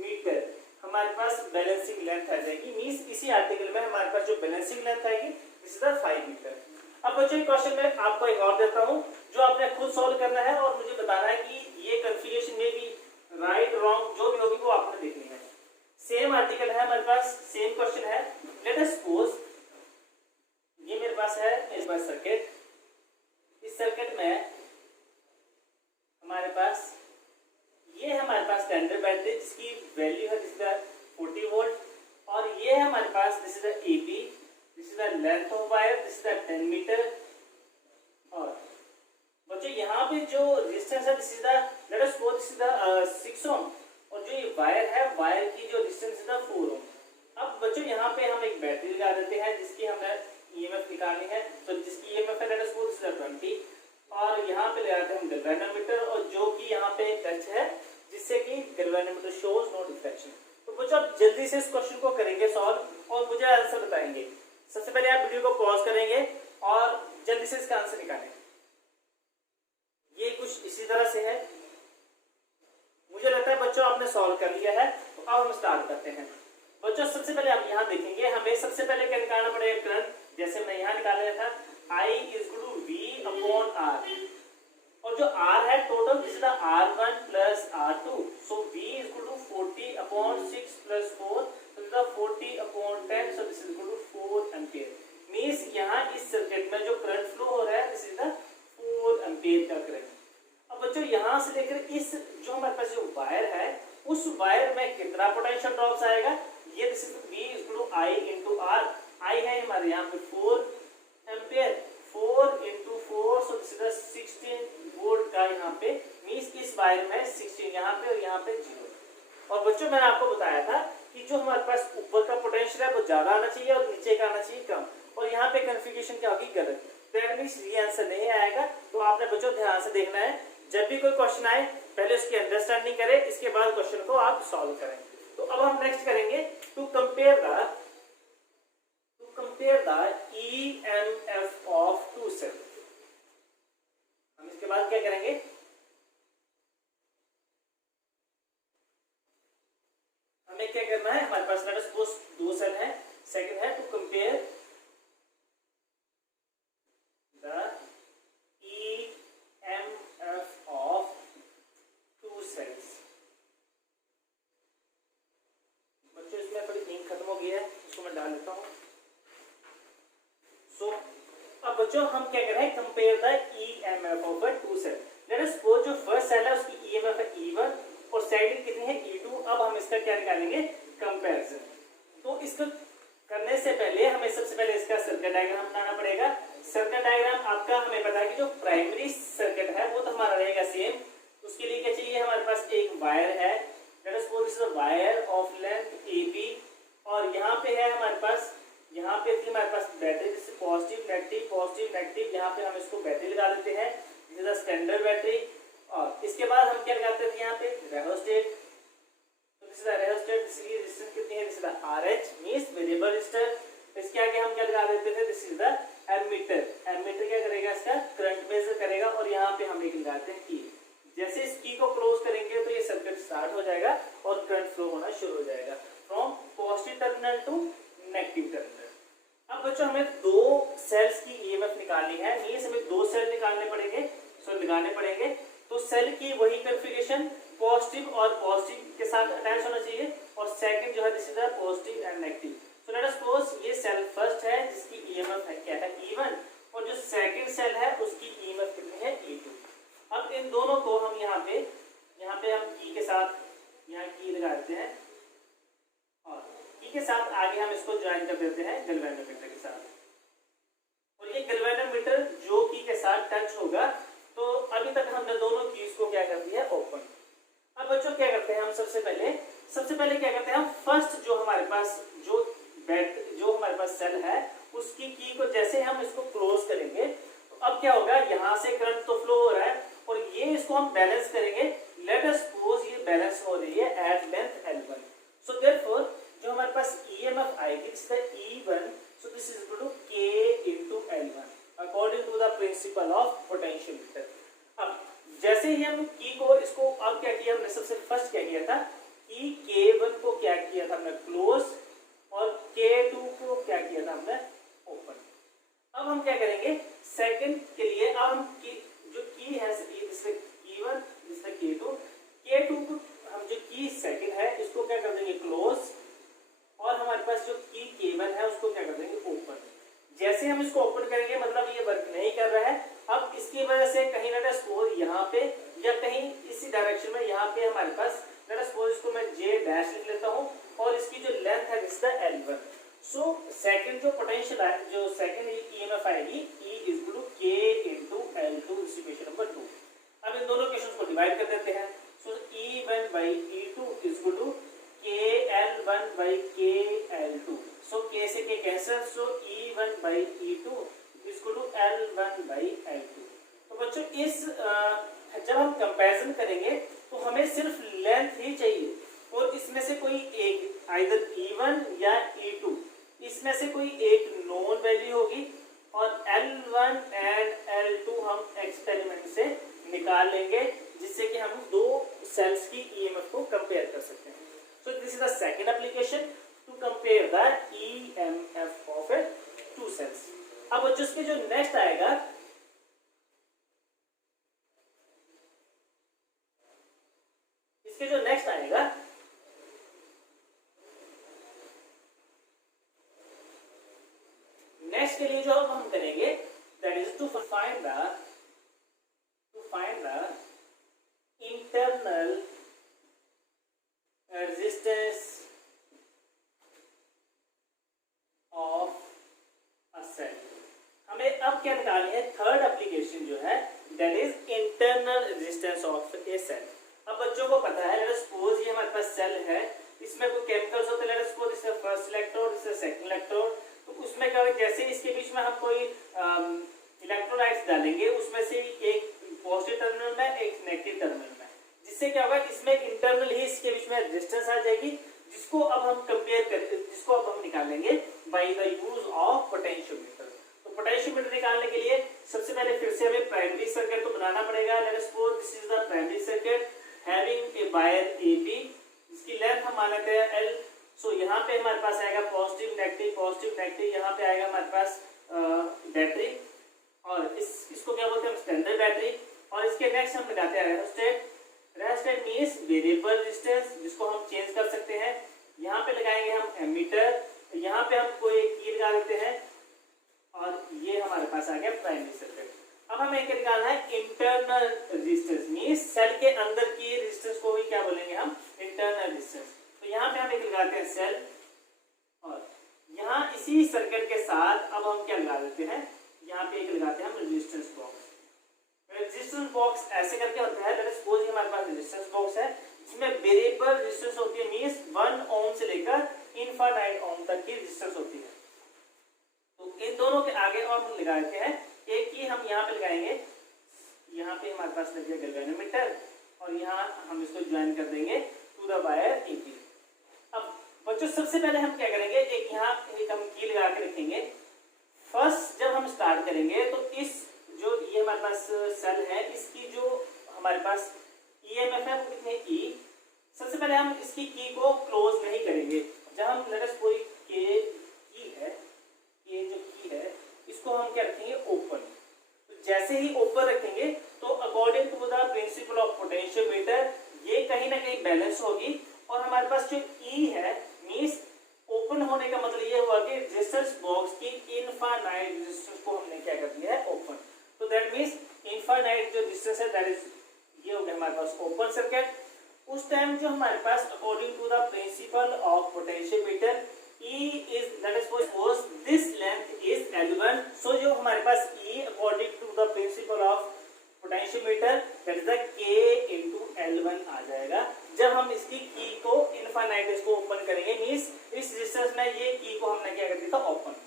metre हमारे पास बैलेंसिंग लेंथ आ जाएगी। मींस इसी आर्टिकल में हमारे पास जो बैलेंसिंग लेंथ आएगी दिस इज द 5 मीटर। अब बच्चों ये क्वेश्चन में आपको एक और देता हूं जो आपने खुद सॉल्व करना है और मुझे बताना है कि ये कंफ्यूजन में भी राइट रॉन्ग जो भी होगी वो आपने देखनी है। सेम आर्टिकल है हमारे पास, सेम क्वेश्चन है। लेट अस सपोज ये मेरे पास है, मेरे पास हमारे पास this is the AB, this is the length of wire, this is the 10 metre. और बच्चों यहाँ पे जो रेजिस्टेंस है this is the let us suppose this is the 6 ohm, और जो ये वायर है वायर की जो डिस्टेंस है 4 ओम। अब बच्चों यहाँ पे हम एक बैटरी लगा देते हैं जिसकी हमें ईएमएफ निकालनी है, तो जिसकी ईएमएफ है let us suppose this is 20, और यहाँ पे लगाते हैं हम गैल्वेनोमीटर, और जो कि यहाँ पे टच है जिससे कि गैल्वेनोमीटर शोज नो डिफ्लेक्शन। तो बच्चों आप जल्दी से इस क्वेश्चन को करेंगे सॉल्व और मुझे आंसर बताएंगे। सबसे पहले आप वीडियो को पॉज करेंगे और जल्दी से इसका आंसर निकालेंगे। ये कुछ इसी तरह से है, मुझे लगता है बच्चों आपने सॉल्व कर लिया है। तो अब हम स्टार्ट करते हैं। बच्चों सबसे पहले आप यहाँ देखेंगे, हमें सबसे पहले क्या निकालना पड़ेगा, करंट। जैसे मैं यहाँ निकाला था I is equal to V upon R, और जो R है total this is the R1 plus R2, so V is equal to 40 upon 6 plus 4, so this is 40 upon 10, so this is equal to 4 ampere. Means यहाँ इस circuit में जो current flow हो रहा है दिस इज द 4 एम्पीयर का current. अब बच्चों यहाँ से लेकर इस जो हमारे पास जो वायर है उस वायर में कितना पोटेंशियल ड्रॉप्स आएगा, ये this is V is equal to I into R। I है हमारे यहाँ पे 4 ampere, 4 into 4, so this is the 16 volt का यहाँ पे, मींस इस वायर में 16 यहाँ पे और यहाँ पे 0। और बच्चों मैंने आपको बताया था कि जो हमारे पास ऊपर का पोटेंशियल है वो ज्यादा आना चाहिए और नीचे का आना चाहिए कम, और यहाँ पे कन्फिगरेशन क्या होगी, गलत। दैट मींस ये आंसर नहीं आएगा। तो आपने बच्चों ध्यान से देखना है, जब भी कोई क्वेश्चन आए पहले उसकी अंडरस्टैंडिंग करें, इसके बाद क्वेश्चन को आप सॉल्व करें। तो अब हम नेक्स्ट करेंगे to compare the EMF of two cell. हम इसके बाद क्या करेंगे, हमें क्या करना है, हमारे पास लेट अस सपोज 2 सेल है, सेकंड है to compare the EMF of two cells. बच्चों इसमें थोड़ी इंक खत्म हो गई है, इसको मैं डाल देता हूँ। सो अब बच्चों हम क्या कर रहे हैं, compare the EMF of a two cell. लेट अस सपोज जो फर्स्ट सेल है उसकी EMF है E1 और सेकंड कितनी है E2। अब हम इसका क्या निकालेंगे, कंपैरिजन। तो इसको करने से पहले हमें सबसे पहले इसका सर्किट डायग्राम बनाना पड़ेगा। सर्किट डायग्राम आपका हमें पता है कि जो प्राइमरी सर्किट है वो तो हमारा रहेगा सेम। उसके लिए क्या चाहिए, हमारे पास एक वायर है, let us suppose this is a wire of length AB, और यहाँ पे है हमारे पास, यहाँ पे थी हमारे पास बैटरी, जिससे पॉजिटिव नेगेटिव, यहाँ पे हम इसको बैटरी लगा देते हैं, this is the standard battery. और इसके बाद हम क्या लगाते थे यहाँ पे, रेहोस्टेट। तो दिस इज द रेहोस्टेट, इसकी रेजिस्टेंस कितनी है, this is the RH means variable resistor. इसके आगे हम क्या लगा देते थे, this is the ammeter. Ammeter क्या करेगा, इसका करंट मेजर करेगा, और यहाँ पे हम एक लगाते हैं की। जैसे इस की को क्लोज करेंगे तो ये सर्किट स्टार्ट हो जाएगा और करंट फ्लो होना शुरू हो जाएगा from positive terminal to negative terminal. अब बच्चों हमें 2 सेल्स की EMF निकालनी है, मींस हमें 2 सेल निकालने पड़ेंगे, लगाने पड़ेंगे। तो सेल की वही कन्फिगरेशन पॉजिटिव और पॉजिटिव के साथ अटैच होना चाहिए, और सेकंड जो है this is the positive and negative. So let us suppose ये सेल फर्स्ट है जिसकी EMF है क्या है E1, और जो सेकंड सेल है उसकी EMF कितनी है E2। अब इन दोनों को हम यहाँ पे हम की के साथ यहाँ की लगा देते हैं, और की के साथ आगे हम इसको ज्वाइन कर देते हैं गैल्वेनोमीटर के साथ, और ये गैल्वेनोमीटर जो की के साथ टच होगा। तो अभी तक हमने दोनों कीज को क्या कर दिया, ओपन। अब बच्चों क्या करते हैं हम, सबसे पहले क्या करते हैं हम, फर्स्ट जो हमारे पास जो हमारे पास सेल है उसकी की को जैसे हम इसको क्लोज करेंगे, तो अब क्या होगा, यहाँ से करंट तो फ्लो हो रहा है और ये इसको हम बैलेंस करेंगे। लेट अस सपोज ये बैलेंस हो रही है at length L1। So therefore जो हमारे पास EMF आएगी it's the E1, so this is equal to K into L1 according to the principle of potentiometer. अब जैसे ही हम की को इसको अब क्या किया हमने, सबसे फर्स्ट क्या किया था कि K1 को क्या किया था हमने क्लोज, और K2 को क्या किया था हमने ओपन। अब हम क्या करेंगे, सेकंड के लिए अब हम जो की है इससे E1 इससे K2 को हम जो की सेकंड है इसको क्या कर देंगे क्लोज, और हमारे पास जो की K1 है उसको क्या कर देंगे ओपन। जैसे हम इसको ओपन करेंगे मतलब ये वर्क नहीं कर रहा है। अब इसकी वजह से कहीं ना सपोज यहाँ पे या कहीं इसी डायरेक्शन में यहाँ पे हमारे पास लेट अस सपोज इसको मैं J डैश लिख लेता हूँ, और इसकी जो लेंथ है this the L1। So second जो पोटेंशियल है, जो सेकंड ईएमएफ आएगी E is equal to K into L2, इस इक्वेशन नंबर 2। अब इन दोनों इक्वेशंस को डिवाइड कर देते हैं। So E1 by E2 is equal to KL1 by KL2। So K से K cancel, so E1 by E2 is equal to L1 by L2। तो बच्चों इस जब हम कंपैरिजन करेंगे तो हमें सिर्फ लेंथ ही चाहिए और इसमें से कोई एक आइदर E1 या E2, इसमें से कोई एक नोन वैल्यू होगी और L1 एंड L2 हम एक्सपेरिमेंट से निकाल लेंगे, जिससे कि हम दो सेल्स की ईएमएफ को कंपेयर कर सकते हैं। So this is the second application to compare the EMF of two cells. अब बच्चों इसके जो नेक्स्ट आएगा, इसके जो नेक्स्ट आएगा नेक्स्ट के लिए जो हम करेंगे that is to find the internal resistance of a cell. हमें अब क्या निकालनी है, थर्ड एप्लीकेशन जो है that is internal resistance of a cell. अब बच्चों को पता है, लेट अस सपोज ये हमारे पास सेल है, इसमें कोई केमिकल्स होते हैं, लेट अस सपोज इसमें फर्स्ट इलेक्ट्रोड, इसमें सेकंड इलेक्ट्रोड। तो उसमें क्या होगा, जैसे इसके बीच में हम कोई इलेक्ट्रोलाइट्स डालेंगे, उसमें से एक पॉजिटिव टर्मिनल में एक नेगेटिव टर्मिनल में, जिससे क्या होगा इसमें इंटरनल ही इसके बीच में रेजिस्टेंस आ जाएगी, जिसको अब हम कंपेयर कर, जिसको अब हम निकालेंगे by the use of potentiometer. तो पोटेंशियोमीटर निकालने के लिए सबसे पहले फिर से हमें प्राइमरी सर्किट को बनाना पड़ेगा। Let us suppose this is the primary circuit having a wire AB, इसकी लेंथ हम मान लेते हैं L। सो यहाँ पे हमारे पास आएगा पॉजिटिव नेगेटिव, यहाँ पे आएगा हमारे पास बैटरी, और इसको क्या बोलते हैं हम, स्टैंडर्ड बैटरी। और इसके नेक्स्ट हम लगाते हैं resistance. Resistance means variable resistance, जिसको हम चेंज कर सकते हैं। यहाँ पे लगाएंगे हम एमीटर, यहाँ पे हम कोई की लगा देते हैं, और ये हमारे पास आ गया प्राइमरी सर्किट। अब हमें क्या निकालना है, इंटरनल रेजिस्टेंस मींस सेल के अंदर की रेजिस्टेंस को ही क्या बोलेंगे हम, इंटरनल रेजिस्टेंस। तो यहाँ पे हम एक लगाते हैं सेल, और यहाँ इसी सर्किट के साथ अब हम क्या लगा देते हैं, यहाँ पे एक लगाते हैं हम रेजिस्टेंस बॉक्स। रेजिस्टेंस बॉक्स ऐसे करके होता है, लेट अस सपोज हमारे पास रेजिस्टेंस बॉक्स है जिसमें वेरिएबल रेजिस्टेंस होती है, मींस 1 ओम से लेकर इनफाइनाइट ओम तक की रेजिस्टेंस होती है। तो इन दोनों के आगे और हम लगा देते हैं एक ही हम यहाँ पे लगाएंगे, यहाँ पे हमारे पास लग जाएगा गैल्वेनोमीटर, और यहाँ हम इसको ज्वाइन कर देंगे टू द वायर AB। अब बच्चों सबसे पहले हम क्या करेंगे, एक यहाँ एक हम की लगा के रखेंगे। फर्स्ट जब हम स्टार्ट करेंगे तो इस जो ये हमारे पास सेल है, इसकी जो हमारे पास ईएमएफ है वो कितने E। सबसे पहले हम इसकी की को क्लोज नहीं करेंगे, जब हम लेट अस कोई की है, ये जो की है इसको हम क्या रखेंगे, ओपन। तो जैसे ही ओपन रखेंगे तो according to the principle of potentiometer ये कहीं ना कहीं बैलेंस होगी, और हमारे पास जो E है मींस ओपन होने का मतलब ये हुआ कि रेजिस्टेंस बॉक्स की इनफाइनाइट रेजिस्टेंस को हमने क्या कर दिया है, ओपन। तो दैट मींस इनफाइनाइट जो रेजिस्टेंस है दैट इज, ये हो गया हमारे पास ओपन सर्किट। उस टाइम जो हमारे पास according to the principle of potentiometer E is, let us suppose this length is L1, so जो हमारे पास E according to the principle of potentiometer that is the K into L1 आ जाएगा। जब हम इसकी की को इनफाइनाइट इसको ओपन करेंगे, मींस इस रेजिस्टेंस में ये की को हमने क्या कर दिया था, ओपन।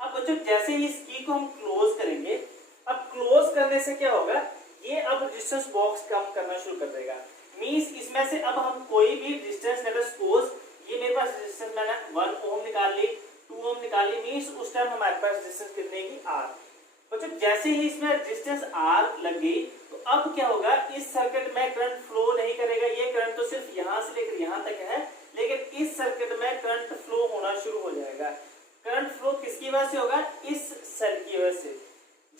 अब बच्चों जैसे ही इस की को हम क्लोज करेंगे, अब क्लोज करने से क्या होगा, ये अब रेजिस्टेंस बॉक्स कम करना शुरू कर देगा, मींस इसमें से अब हम कोई भी रेजिस्टेंस लेट अस सपोज ये मेरे पास रेजिस्टेंस मैंने 1 ओम निकाल ली, 2 ओम निकाल ली, मींस उस टाइम हमारे पास रेजिस्टेंस कितने की, R। बच्चों जैसे ही इसमें रेजिस्टेंस R लग गई तो अब क्या होगा, इस सर्किट में करंट फ्लो नहीं करेगा। ये करंट तो सिर्फ यहाँ से लेकर यहाँ तक है, लेकिन इस सर्किट में करंट फ्लो होना शुरू हो जाएगा। करंट फ्लो किसकी वजह से होगा, इस सेल की वजह से।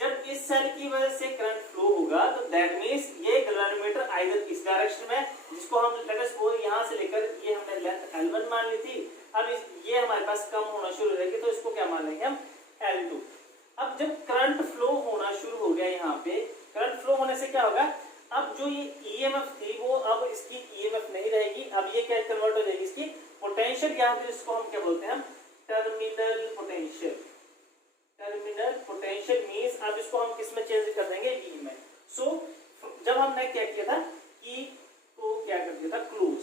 जब इस सेल की वजह से करंट फ्लो होगा तो दैट मींस ये गैल्वेनोमीटर आइदर इस डायरेक्शन में, जिसको हम लेट अस सपोज यहाँ से लेकर ये हमने लेंथ L1 मान ली थी, अब ये हमारे पास कम होना शुरू हो जाएगी, तो इसको क्या मान लेंगे हम, L2। अब जब करंट फ्लो होना शुरू हो गया, यहाँ पे करंट फ्लो होने से क्या होगा, अब जो ये ईएमएफ थी वो अब इसकी ईएमएफ नहीं रहेगी, अब ये क्या कन्वर्ट हो जाएगी, इसकी पोटेंशियल, या फिर इसको हम क्या बोलते हैं, हम टर्मिनल इसको हम किस में चेंज कर देंगे, V में। सो जब हमने क्या किया था कि को क्या कर दिया था क्लोज,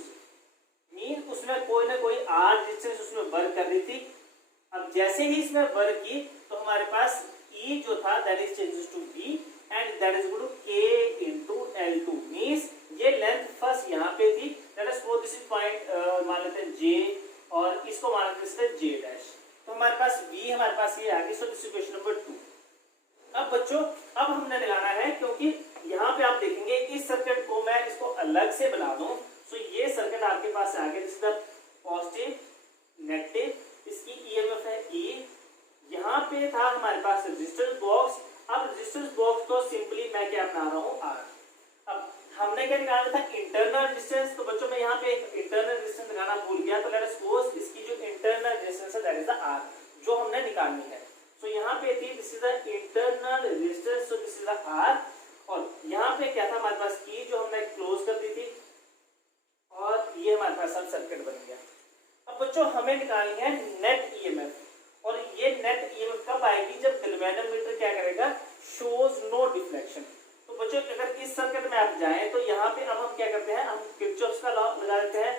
मीन उसमें कोई ना कोई R रेजिस्टेंस उसमें वर्क कर रही थी। अब जैसे ही इसमें वर्क की तो हमारे पास E जो था that is changes to V and that is equal to K into L2। Means ये लेंथ फर्स्ट यहाँ पे थी, let us suppose this is point मान लेते हैं J और इसको मान लेते हैं J डैश। तो हमारे पास V हमारे पास ये आ गई। सो दिस इज क्वेश्चन नंबर 2। अब बच्चों अब हमने लगाना है, क्योंकि यहाँ पे आप देखेंगे इस सर्किट को मैं इसको अलग से बना दूं। सो ये सर्किट आपके पास आ गया, this is the positive negative, इसकी ईएमएफ है E। यहाँ पे था हमारे पास रेजिस्टेंस बॉक्स। अब रेजिस्टेंस बॉक्स को सिंपली मैं क्या बना रहा हूँ R। अब हमने क्या निकालना था इंटरनल रेजिस्टेंस। तो बच्चों मैं यहाँ पे इंटरनल रेजिस्टेंस लगाना भूल गया, तो लेट अस सपोज इसकी जो इंटरनल रेजिस्टेंस है दैट इज द R जो हमने निकालनी है। सो यहाँ पे थी this is the internal resistance, so this is the R। और यहाँ पे क्या था हमारे पास की जो हमने क्लोज कर दी थी और ये हमारे पास सब सर्किट बन गया। अब बच्चों हमें निकालनी है नेट ईएमएफ, और ये नेट ईएमएफ कब आएगी जब गैल्वेनोमीटर क्या करेगा, शोज नो डिफ्लेक्शन। तो बच्चों अगर इस सर्किट में आप जाएं तो यहाँ पे अब हम क्या करते हैं, हम किरचॉफ का लॉ लगा देते हैं।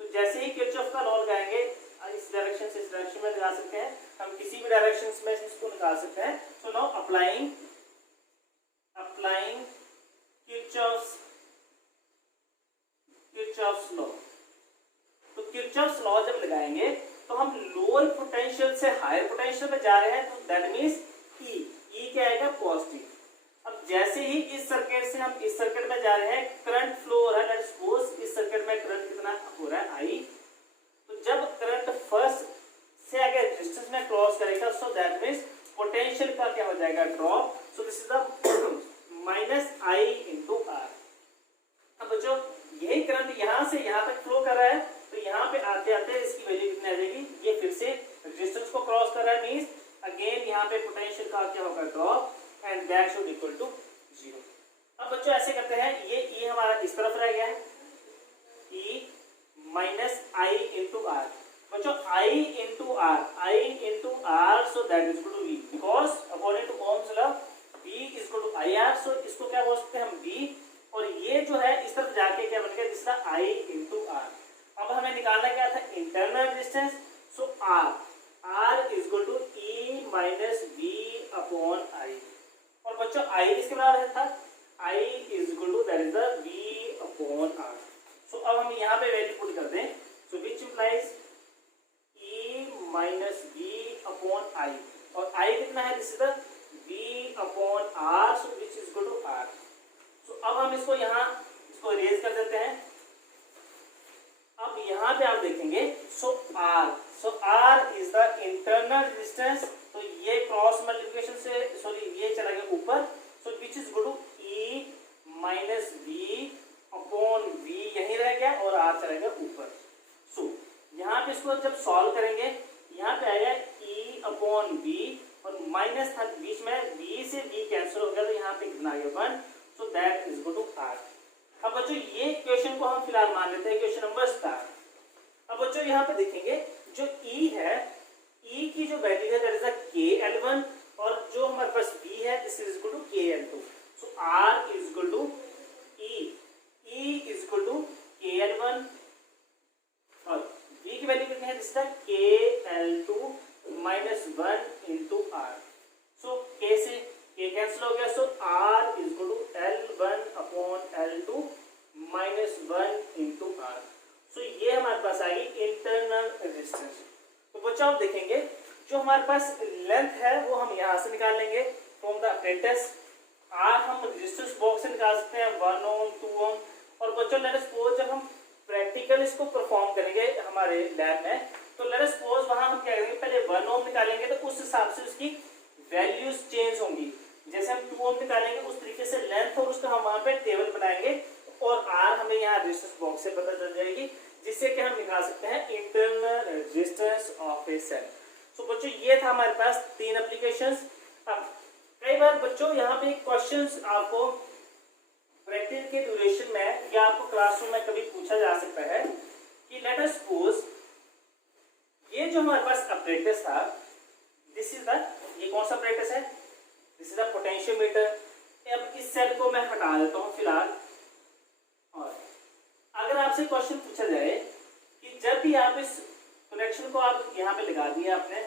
तो जैसे ही किरचॉफ का लॉ लगाएंगे इस डायरेक्शन से इस डायरेक्शन में लगा सकते हैं, हम किसी भी डायरेक्शन में इसको निकाल सकते हैं। So now applying Kirchhoff's law. तो किरचॉफ्स लॉ जब लगाएंगे तो हम लोअर पोटेंशियल से हायर पोटेंशियल में जा रहे हैं, तो दैट मींस E क्या आएगा, पॉजिटिव। अब जैसे ही इस सर्किट से हम इस सर्किट में जा रहे हैं, करंट फ्लो हो रहा है, लेट्स सपोज इस सर्किट में करंट कितना हो रहा है I। तो जब करंट फर्स्ट से आगे रेजिस्टेंस में क्रॉस करेगा, सो दैट मींस पोटेंशियल का क्या हो जाएगा, drop. So this is the minus I into R। अब बच्चों यही करंट यहाँ से यहाँ तक फ्लो कर रहा है, तो यहाँ पे आते आते इसकी वैल्यू कितनी आ जाएगी, ये फिर से रेजिस्टेंस को क्रॉस कर रहा है, मींस अगेन यहाँ पे पोटेंशियल का क्या होगा, drop, and that should equal to 0। अब बच्चों ऐसे करते हैं, ये E हमारा इस तरफ रह गया है, E minus I into R। बच्चों I into R, so that is equal to V, because according to Ohm's law V is equal to IR। सो इसको क्या बोल सकते हैं हम V, और ये जो है इस तरफ जाके क्या बन गया, जिसका I इंटू R। अब हमें निकालना क्या था, internal resistance. So R is equal to E minus V upon I। और बच्चों I किसके बराबर था, I is equal to that is the V upon R। So अब हम यहाँ पे वैल्यू पुट कर दें, so which implies E minus V upon I, और I कितना है, this is the V upon R, so which is equal to R। So अब हम इसको यहाँ इसको इरेज कर देते हैं। अब यहाँ पे आप देखेंगे, सो R is the internal resistance. तो ये क्रॉस मल्टीप्लिकेशन से सॉरी ये चला गया ऊपर, so which is equal to E minus V upon V यहीं रह गया और R चला गया ऊपर। सो यहाँ पे इसको जब सॉल्व करेंगे, यहाँ पे आएगा E अपॉन V और माइनस था बीच में, V से V कैंसिल हो गया, तो यहाँ पे कितना आ गया 1, so that is equal to R। अब बच्चों ये क्वेश्चन को हम फिलहाल मान लेते हैं क्वेश्चन नंबर स्टार। अब बच्चों यहाँ पे देखेंगे जो E है, E की जो वैल्यू है दैट इज KL1, और जो हमारे पास V है this is equal to KL2। So R is equal to E is equal to KL1 और V की वैल्यू कितनी है, this is KL2 minus 1 into R। So K से K कैंसिल हो गया, so R is equal to L1 upon L2 minus 1 into R। So ये हमारे पास आएगी इंटरनल रेजिस्टेंस। तो बच्चों आप देखेंगे जो हमारे पास लेंथ है वो हम यहाँ से निकाल लेंगे फ्रॉम द अप्रेंटिस। R हम रेजिस्टेंस बॉक्स से निकाल सकते हैं 1 ओम 2 ओम। और बच्चों लेट अस सपोज जब हम प्रैक्टिकल इसको परफॉर्म करेंगे हमारे लैब में, तो लेट अस सपोज वहाँ हम क्या करेंगे, पहले 1 ओम निकालेंगे, तो उस हिसाब से उसकी वैल्यूज चेंज होंगी। जैसे हम 2 ओम निकालेंगे उस तरीके से लेंथ और उसका हम वहाँ पे टेबल बनाएंगे, और R हमें यहाँ रेजिस्टेंस बॉक्स से पता चल जाएगी, जिससे कि हम निकाल सकते हैं internal resistance of a cell. So बच्चों ये था हमारे पास 3 एप्लीकेशंस। अब कई बार बच्चों यहाँ पे क्वेश्चंस आपको प्रैक्टिस के ड्यूरेशन में या आपको क्लासरूम में कभी पूछा जा सकता है कि लेट अस सपोज ये जो हमारे पास अपरेटस था, दिस इज द, ये कौन सा अपरेटस है, दिस इज द पोटेंशियोमीटर। अब इस सेल को मैं हटा देता हूँ फिलहाल। और अगर आपसे क्वेश्चन पूछा जाए कि जब भी आप इस कनेक्शन को आप यहाँ पे लगा दिया आपने,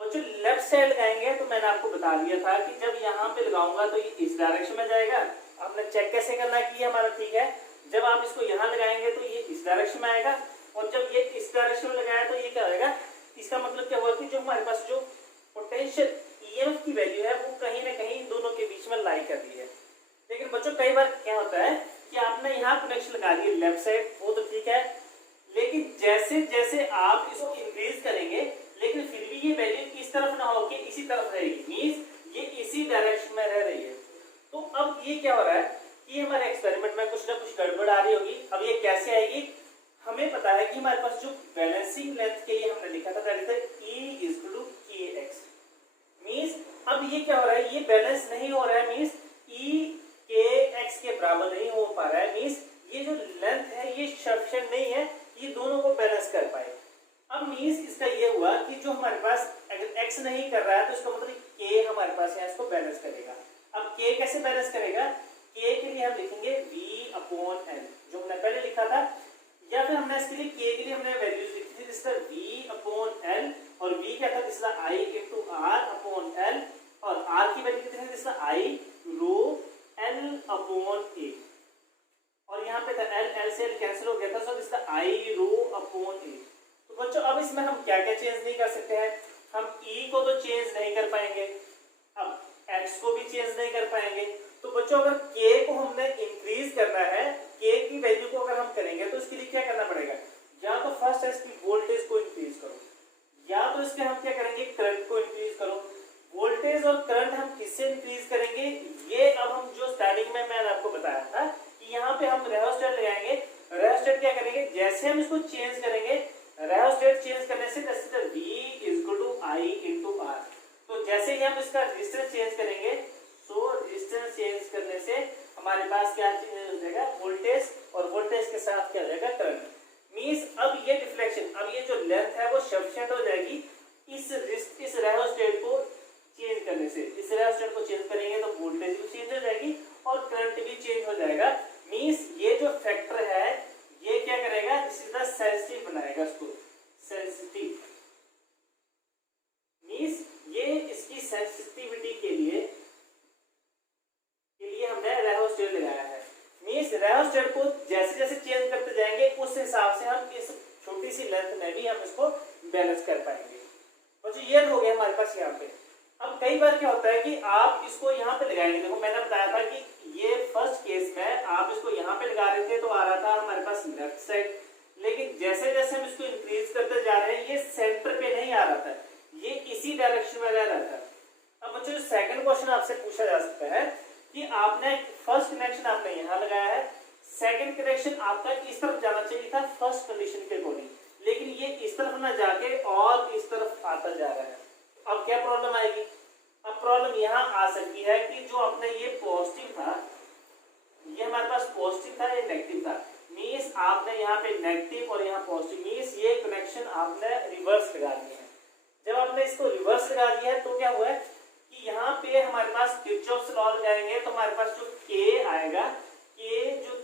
बच्चों लेफ्ट साइड लगाएंगे तो मैंने आपको बता दिया था कि जब यहाँ पे लगाऊंगा तो ये इस डायरेक्शन में जाएगा। आपने चेक कैसे करना कि हमारा ठीक है। जब आप इसको यहाँ लगाएंगे तो ये इस डायरेक्शन में आएगा, और जब ये इस डायरेक्शन में लगाया तो ये क्या होगा, इसका मतलब क्या हुआ कि जो हमारे पास जो पोटेंशियल ईएमएफ की वैल्यू है वो कहीं ना कहीं दोनों के बीच में लाई कर रही है। लेकिन बच्चों कई बार क्या होता है कि आपने यहाँ कनेक्शन लगा दिया लेफ्ट साइड, वो तो ठीक है, लेकिन जैसे जैसे आप इसको इंक्रीज करेंगे लेकिन फिर भी ये वैल्यू इस तरफ ना होके इसी तरफ रहेगी, मींस ये इसी डायरेक्शन में रह रही है। तो अब ये क्या हो रहा है कि हमारे एक्सपेरिमेंट में कुछ ना कुछ गड़बड़ आ रही होगी। अब ये कैसे आएगी, हमें पता है कि हमारे पास जो बैलेंसिंग लेंथ के लिए हमने लिखा था that is E = kx, means अब ये क्या हो रहा है, ये बैलेंस नहीं हो रहा है, मींस E kx के बराबर नहीं हो पा रहा है, मींस ये जो लेंथ है ये सफिशिएंट नहीं है ये दोनों को बैलेंस कर पाए। अब मींस इसका ये हुआ कि जो हमारे पास अगर x नहीं कर रहा है तो इसका मतलब k हमारे पास है, इसको बैलेंस करेगा। अब k कैसे बैलेंस करेगा, k के लिए हम लिखेंगे V/L जो हमने पहले लिखा था, या फिर हमने इसके लिए k के लिए हमने वैल्यूज लिखी थी जिसका V/L, और V क्या था जिसका I × R/L, और R की वैल्यू कितनी थी जिसका I ρL/A, और यहाँ पे था L से L कैंसिल हो गया था, सो इसका I ρ/A। तो बच्चों अब इसमें हम क्या क्या चेंज नहीं कर सकते हैं, हम E को तो चेंज नहीं कर पाएंगे, अब X को भी चेंज नहीं कर पाएंगे। तो बच्चों अगर K को हमने इंक्रीज करना है, K की वैल्यू को अगर हम करेंगे तो इसके लिए क्या करना पड़ेगा, या तो फर्स्ट है इसकी वोल्टेज को इंक्रीज करो, या तो इसके हम क्या करेंगे करंट को इंक्रीज करो। वोल्टेज और करंट हम किससे इंक्रीज करेंगे, ये अब हम जो स्टार्टिंग में मैंने आपको बताया था कि यहाँ पे हम रेहोस्टेट लगाएंगे। रेहोस्टेट क्या करेंगे, जैसे हम इसको चेंज करेंगे, रेहोस्टेट चेंज करने से V = I × R, तो जैसे ही हम इसका रेजिस्टेंस चेंज करेंगे, सो रेजिस्टेंस चेंज करने से हमारे पास क्या चेंज हो जाएगा, वोल्टेज, और वोल्टेज के साथ क्या हो जाएगा करंट। मींस अब ये डिफ्लेक्शन, अब ये जो लेंथ है वो सफिशिएंट हो जाएगी इस रेहोस्टेट को चेंज करने से। इस रेहोस्टेट को चेंज करेंगे तो वोल्टेज भी चेंज हो जाएगी और करंट भी चेंज हो जाएगा। मींस ये जो फैक्टर है ये क्या करेगा, दिस इज द सेंसिटिव बनाएगा इसको, सेंसिटिव मींस ये इसकी सेंसिटिविटी के लिए हमने रेहोस्टेट लगाया है। मींस रेहोस्टेट को जैसे जैसे चेंज करते जाएंगे उस हिसाब से हम इस छोटी सी लेंथ में भी हम इसको बैलेंस कर पाएंगे। बच्चों ये हो गया हमारे पास यहाँ पे। अब कई बार क्या होता है कि आप इसको यहाँ पे लगाएंगे, देखो मैंने बताया था कि ये फर्स्ट केस में आप इसको यहाँ पे लगा रहे थे तो आ रहा था हमारे पास लेफ्ट साइड, लेकिन जैसे जैसे हम इसको इंक्रीज करते जा रहे हैं ये सेंटर पे नहीं आ रहा था, ये इसी डायरेक्शन में रह रहा था। अब बच्चों सेकंड क्वेश्चन आपसे पूछा जा सकता है कि आपने फर्स्ट कनेक्शन आपने यहाँ लगाया है, सेकंड कनेक्शन आपका इस तरफ जाना चाहिए था फर्स्ट कंडीशन के अकॉर्डिंग, लेकिन ये इस तरफ ना जाके और इस तरफ आता जा रहा है। अब क्या प्रॉब्लम आएगी, अब प्रॉब्लम यहाँ आ सकती है कि जो अपने ये पॉजिटिव था, ये हमारे पास पॉजिटिव था, ये नेगेटिव था, मींस आपने यहाँ पे नेगेटिव और यहाँ पॉजिटिव, मींस ये कनेक्शन आपने रिवर्स लगा दिया है। जब आपने इसको रिवर्स लगा दिया है तो क्या हुआ है कि यहाँ पे हमारे पास किरचॉफ्स लॉ लगाएंगे तो हमारे पास जो K आएगा, K जो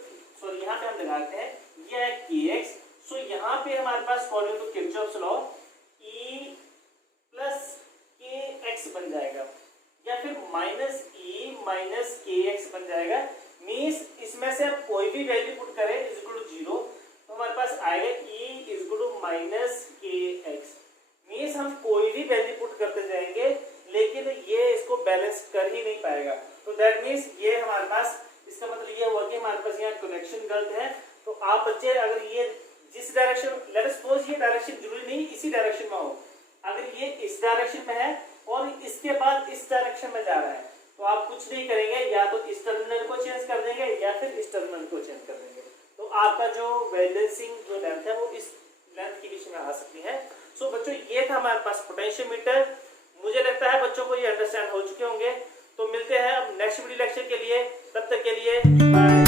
सॉरी यहाँ पे हम लगाते हैं ये है Kx, सो यहाँ पे हमारे पास according to Kirchhoff's law E + Kx बन जाएगा, या फिर -E - Kx बन जाएगा। मींस इसमें से आप कोई भी वैल्यू पुट करें = 0 तो हमारे पास आएगा E = -Kx। मींस हम कोई भी वैल्यू पुट करते जाएंगे लेकिन ये इसको बैलेंस कर ही नहीं पाएगा, तो दैट मींस ये हमारे पास, इसका मतलब ये हुआ कि हमारे पास यहाँ कनेक्शन गलत है। तो आप बच्चे अगर ये जिस डायरेक्शन, लेट अस सपोज ये डायरेक्शन जरूरी नहीं इसी डायरेक्शन में हो, अगर ये इस डायरेक्शन में है और इसके बाद इस डायरेक्शन में जा रहा है तो आप कुछ नहीं करेंगे, या तो इस टर्मिनल को चेंज कर देंगे या फिर इस टर्मिनल को चेंज कर देंगे, तो आपका जो बैलेंसिंग जो लेंथ है वो इस लेंथ के बीच में आ सकती है। सो बच्चों ये था हमारे पास पोटेंशियोमीटर। मुझे लगता है बच्चों को ये अंडरस्टैंड हो चुके होंगे। तो मिलते हैं अब नेक्स्ट वीडियो लेक्चर के लिए, तब तक के लिए बाय।